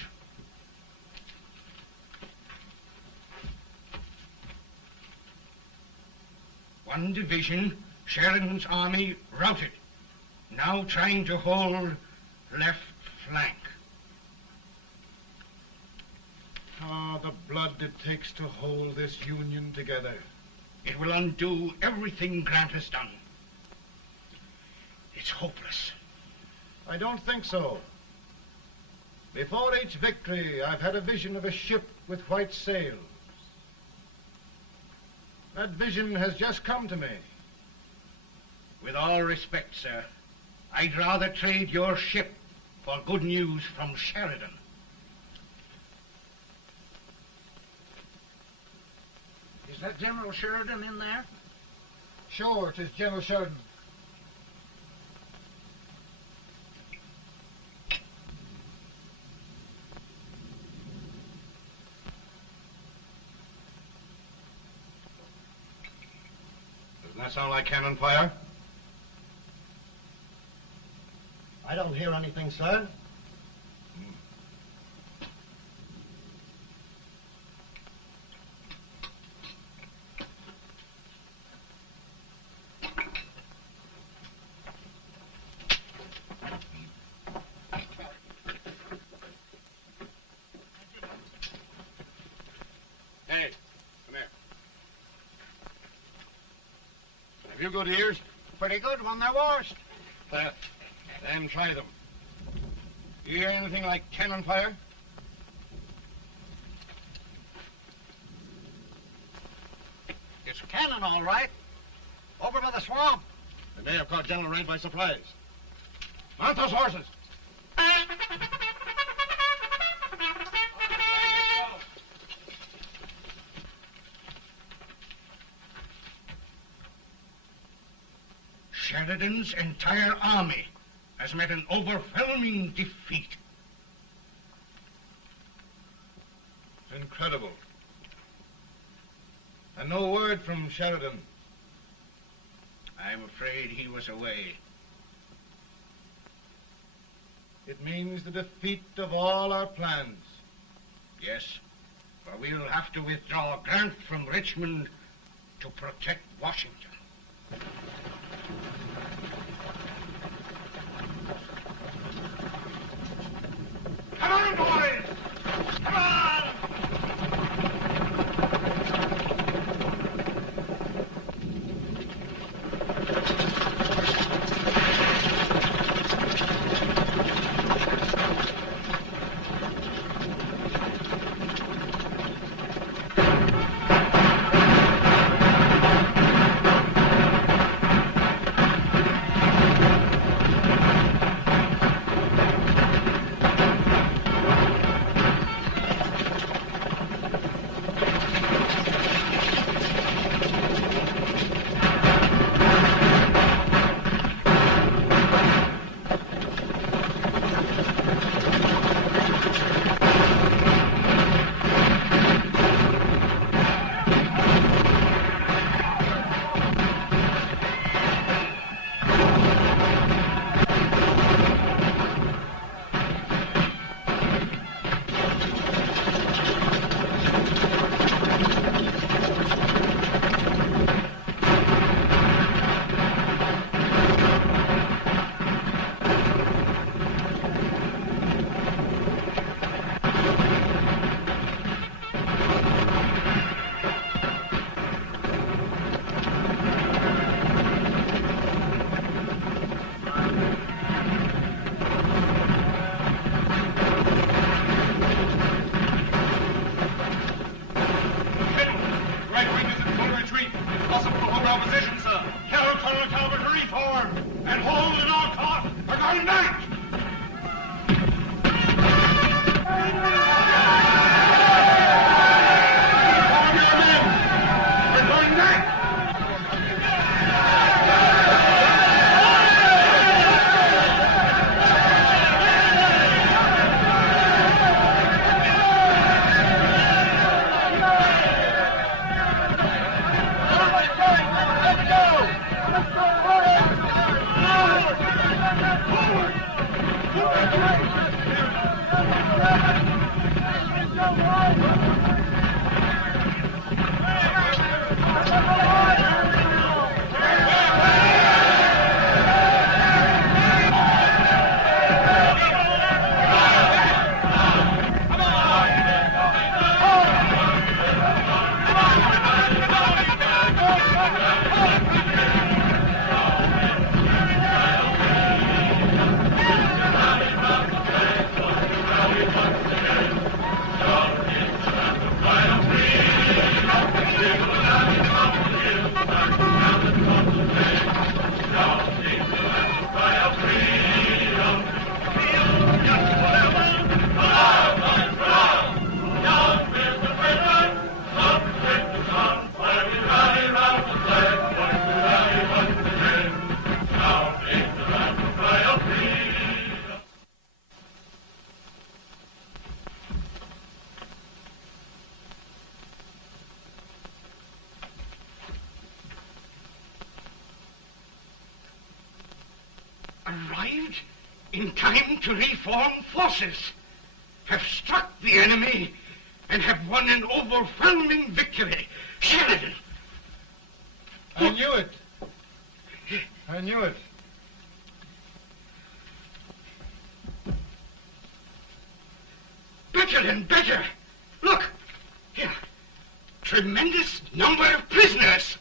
One division, Sheridan's army, routed. Now trying to hold left flank. Ah, the blood it takes to hold this Union together. It will undo everything Grant has done. It's hopeless. I don't think so. Before each victory, I've had a vision of a ship with white sails. That vision has just come to me. With all respect, sir, I'd rather trade your ship for good news from Sheridan. Is that General Sheridan in there? Sure, it is General Sheridan. Doesn't that sound like cannon fire? I don't hear anything, sir. Hey, come here. Have you good ears? Pretty good when they're washed. Then try them. You hear anything like cannon fire? It's cannon, all right. Over by the swamp. They may have caught General Wright by surprise. Mount those horses. Sheridan's entire army has met an overwhelming defeat. It's incredible. And no word from Sheridan. I'm afraid he was away. It means the defeat of all our plans. Yes, for we'll have to withdraw Grant from Richmond to protect Washington. Come on, boys! Come on! Arrived in time to reform forces, have struck the enemy, and have won an overwhelming victory. Sheridan! I knew it. I knew it. Better and better. Look, here. Tremendous number of prisoners.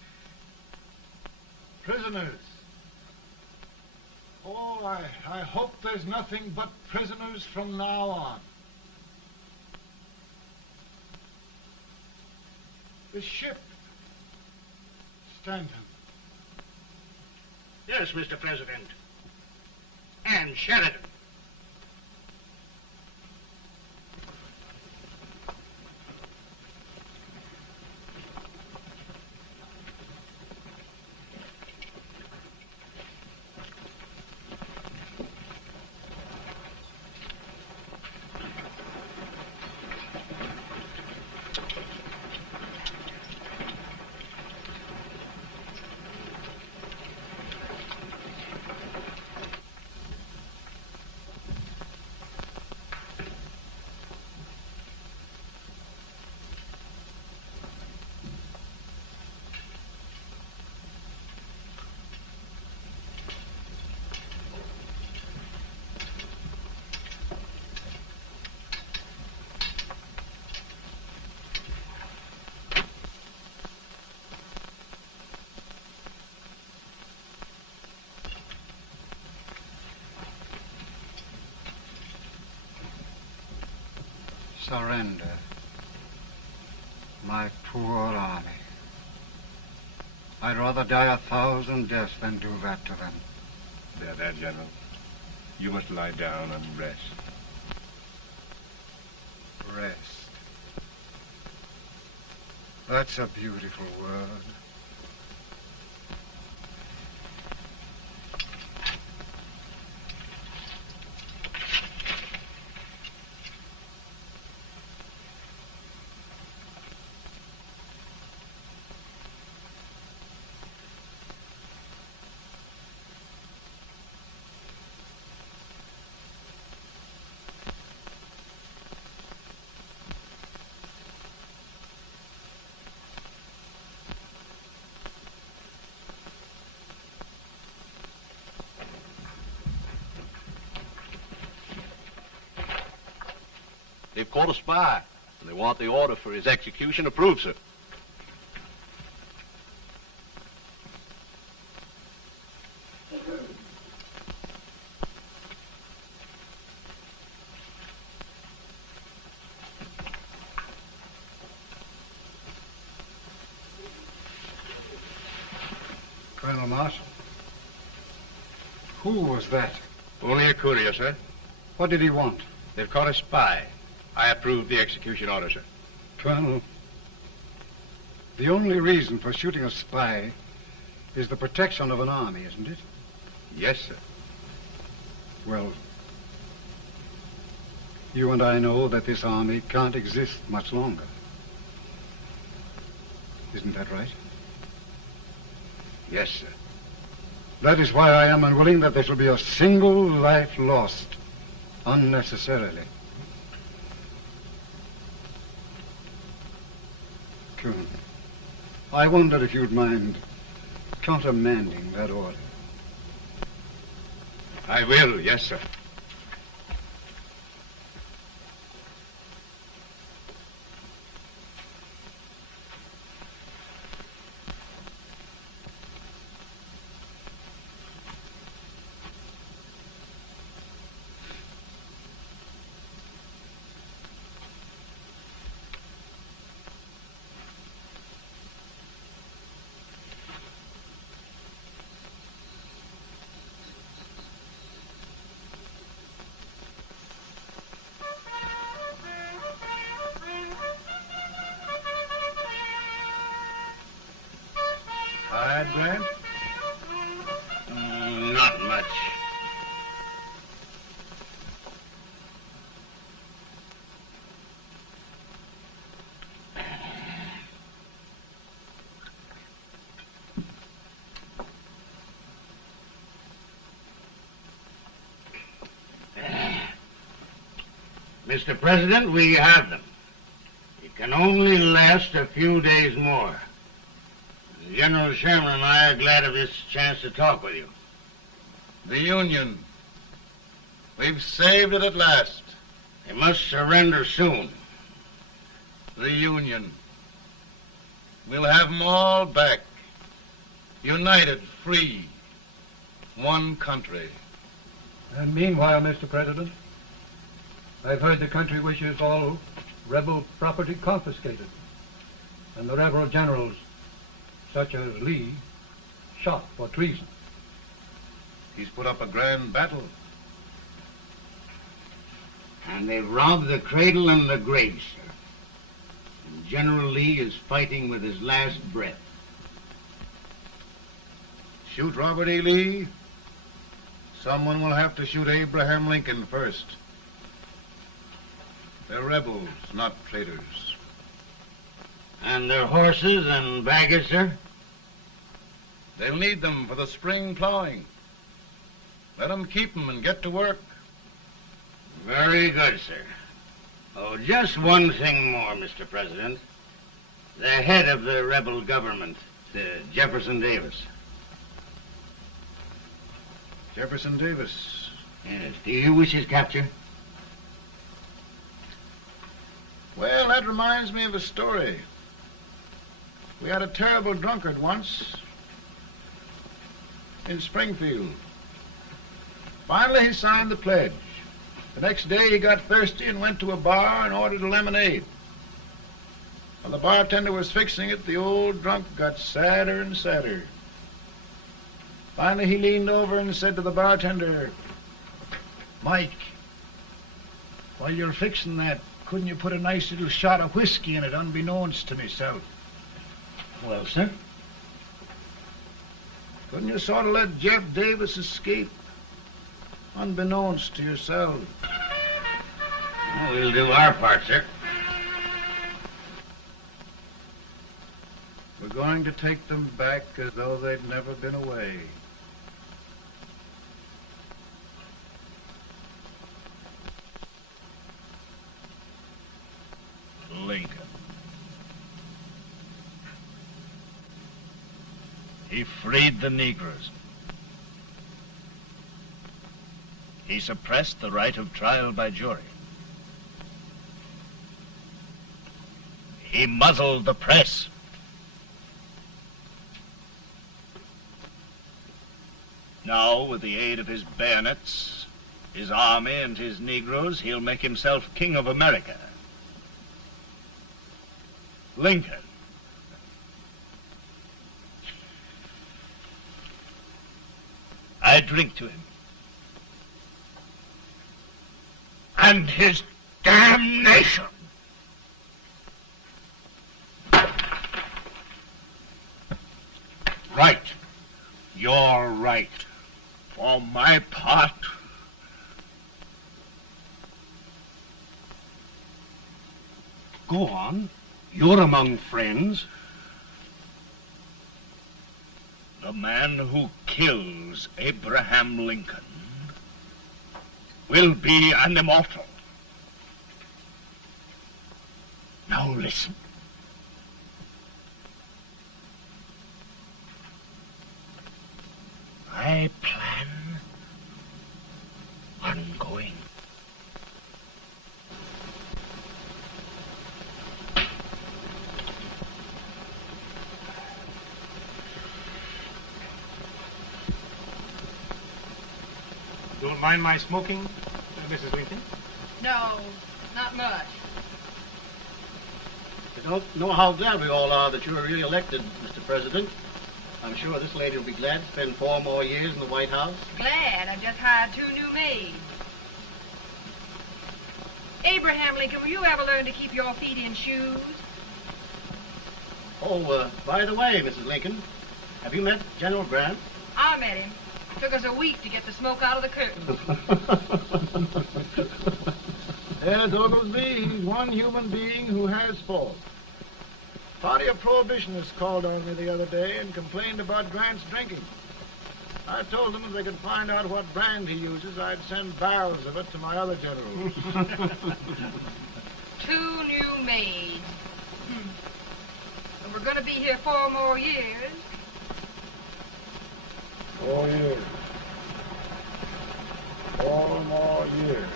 Prisoners. Oh, I hope there's nothing but prisoners from now on. The ship. Stanton. Yes, Mr. President. And Sheridan. Surrender. My poor army. I'd rather die 1,000 deaths than do that to them. There, General. You must lie down and rest. Rest. That's a beautiful word. They've caught a spy, and they want the order for his execution approved, sir. Colonel Marshall. Who was that? Only a courier, sir. What did he want? They've caught a spy. I approve the execution order, sir. Colonel, the only reason for shooting a spy is the protection of an army, isn't it? Yes, sir. Well, you and I know that this army can't exist much longer. Isn't that right? Yes, sir. That is why I am unwilling that there shall be a single life lost unnecessarily. Colonel, I wonder if you'd mind countermanding that order. I will, yes, sir. Grant? Not much. Mr. President, we have them. It can only last a few days more. General Sherman and I are glad of this chance to talk with you. The Union. We've saved it at last. They must surrender soon. The Union. We'll have them all back. United, free. One country. And meanwhile, Mr. President, I've heard the country wishes all rebel property confiscated, and the rebel generals, such as Lee, shot for treason. He's put up a grand battle. And they've robbed the cradle and the grave, sir. And General Lee is fighting with his last breath. Shoot Robert E. Lee? Someone will have to shoot Abraham Lincoln first. They're rebels, not traitors. And their horses and baggage, sir? They'll need them for the spring plowing. Let them keep them and get to work. Very good, sir. Oh, just one thing more, Mr. President. The head of the rebel government, Jefferson Davis. Jefferson Davis? Yes. Do you wish his capture? Well, that reminds me of a story. We had a terrible drunkard once in Springfield. Finally, he signed the pledge. The next day, he got thirsty and went to a bar and ordered a lemonade. While the bartender was fixing it, the old drunk got sadder and sadder. Finally, he leaned over and said to the bartender, "Mike, while you're fixing that, couldn't you put a nice little shot of whiskey in it, unbeknownst to myself?" Well, sir? Couldn't you sort of let Jeff Davis escape, unbeknownst to yourself? Well, we'll do our part, sir. We're going to take them back as though they'd never been away. Lincoln. He freed the Negroes. He suppressed the right of trial by jury. He muzzled the press. Now, with the aid of his bayonets, his army, and his Negroes, he'll make himself king of America. Lincoln. I drink to him. And his damnation. Right. You're right. For my part, go on. You're among friends. The man who kills Abraham Lincoln will be an immortal. Now listen. I plan on going. Don't mind my smoking, Mrs. Lincoln? No, not much. I don't know how glad we all are that you were really elected, Mr. President. I'm sure this lady will be glad to spend 4 more years in the White House. Glad. I've just hired 2 new maids. Abraham Lincoln, will you ever learn to keep your feet in shoes? Oh, by the way, Mrs. Lincoln, have you met General Grant? I met him. Took us a week to get the smoke out of the curtains. Yes, Oglesby, he's one human being who has faults. Party of Prohibitionists called on me the other day and complained about Grant's drinking. I told them if they could find out what brand he uses, I'd send barrels of it to my other generals. 2 new maids. And we're going to be here 4 more years. 4 years. 4 more years.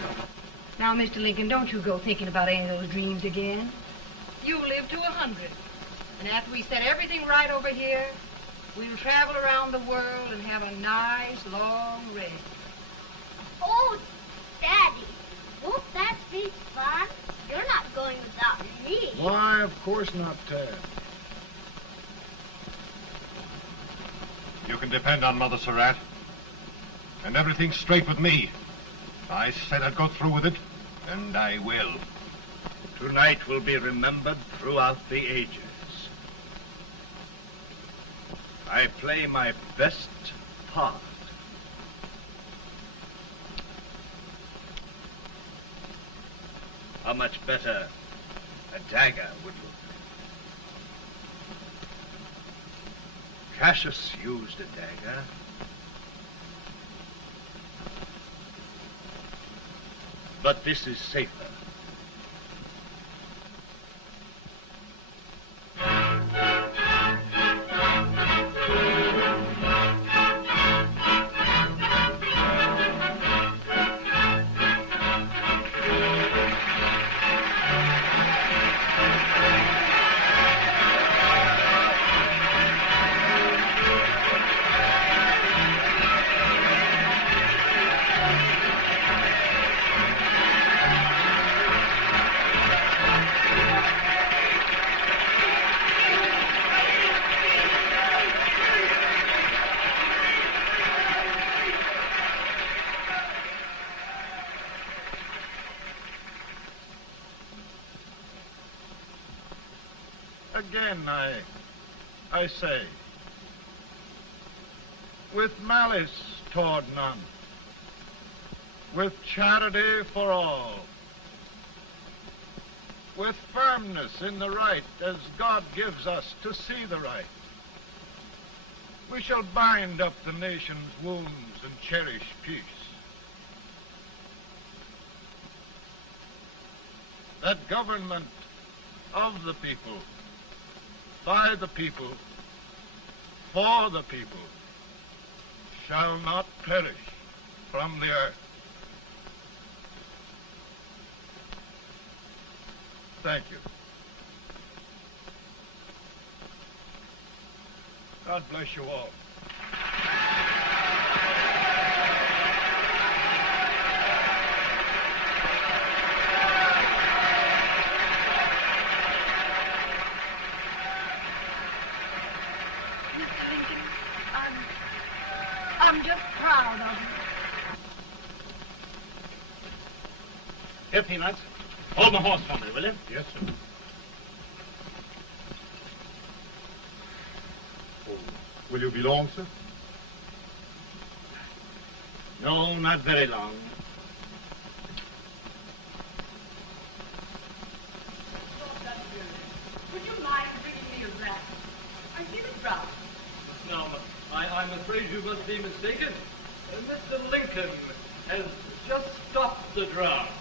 Now, Mr. Lincoln, don't you go thinking about any of those dreams again. You live to 100. And after we set everything right over here, we'll travel around the world and have a nice, long rest. Oh, Daddy, won't that be fun? You're not going without me. Why, of course not, Tad. You can depend on Mother Surratt. And everything's straight with me. I said I'd go through with it, and I will. Tonight will be remembered throughout the ages. I play my best part. How much better a dagger would look. Cassius used a dagger. But this is safer. Again, I say, with malice toward none, with charity for all, with firmness in the right as God gives us to see the right, we shall bind up the nation's wounds and cherish peace. That government of the people, by the people, for the people, shall not perish from the earth. Thank you. God bless you all. I'm just proud of you. Here, Peanuts. Hold my horse for me, will you? Yes, sir. Oh, will you be long, sir? No, not very long. Would you mind bringing me a glass? I feel it drop. No, I'm afraid you must be mistaken. Mr. Lincoln has just stopped the draft.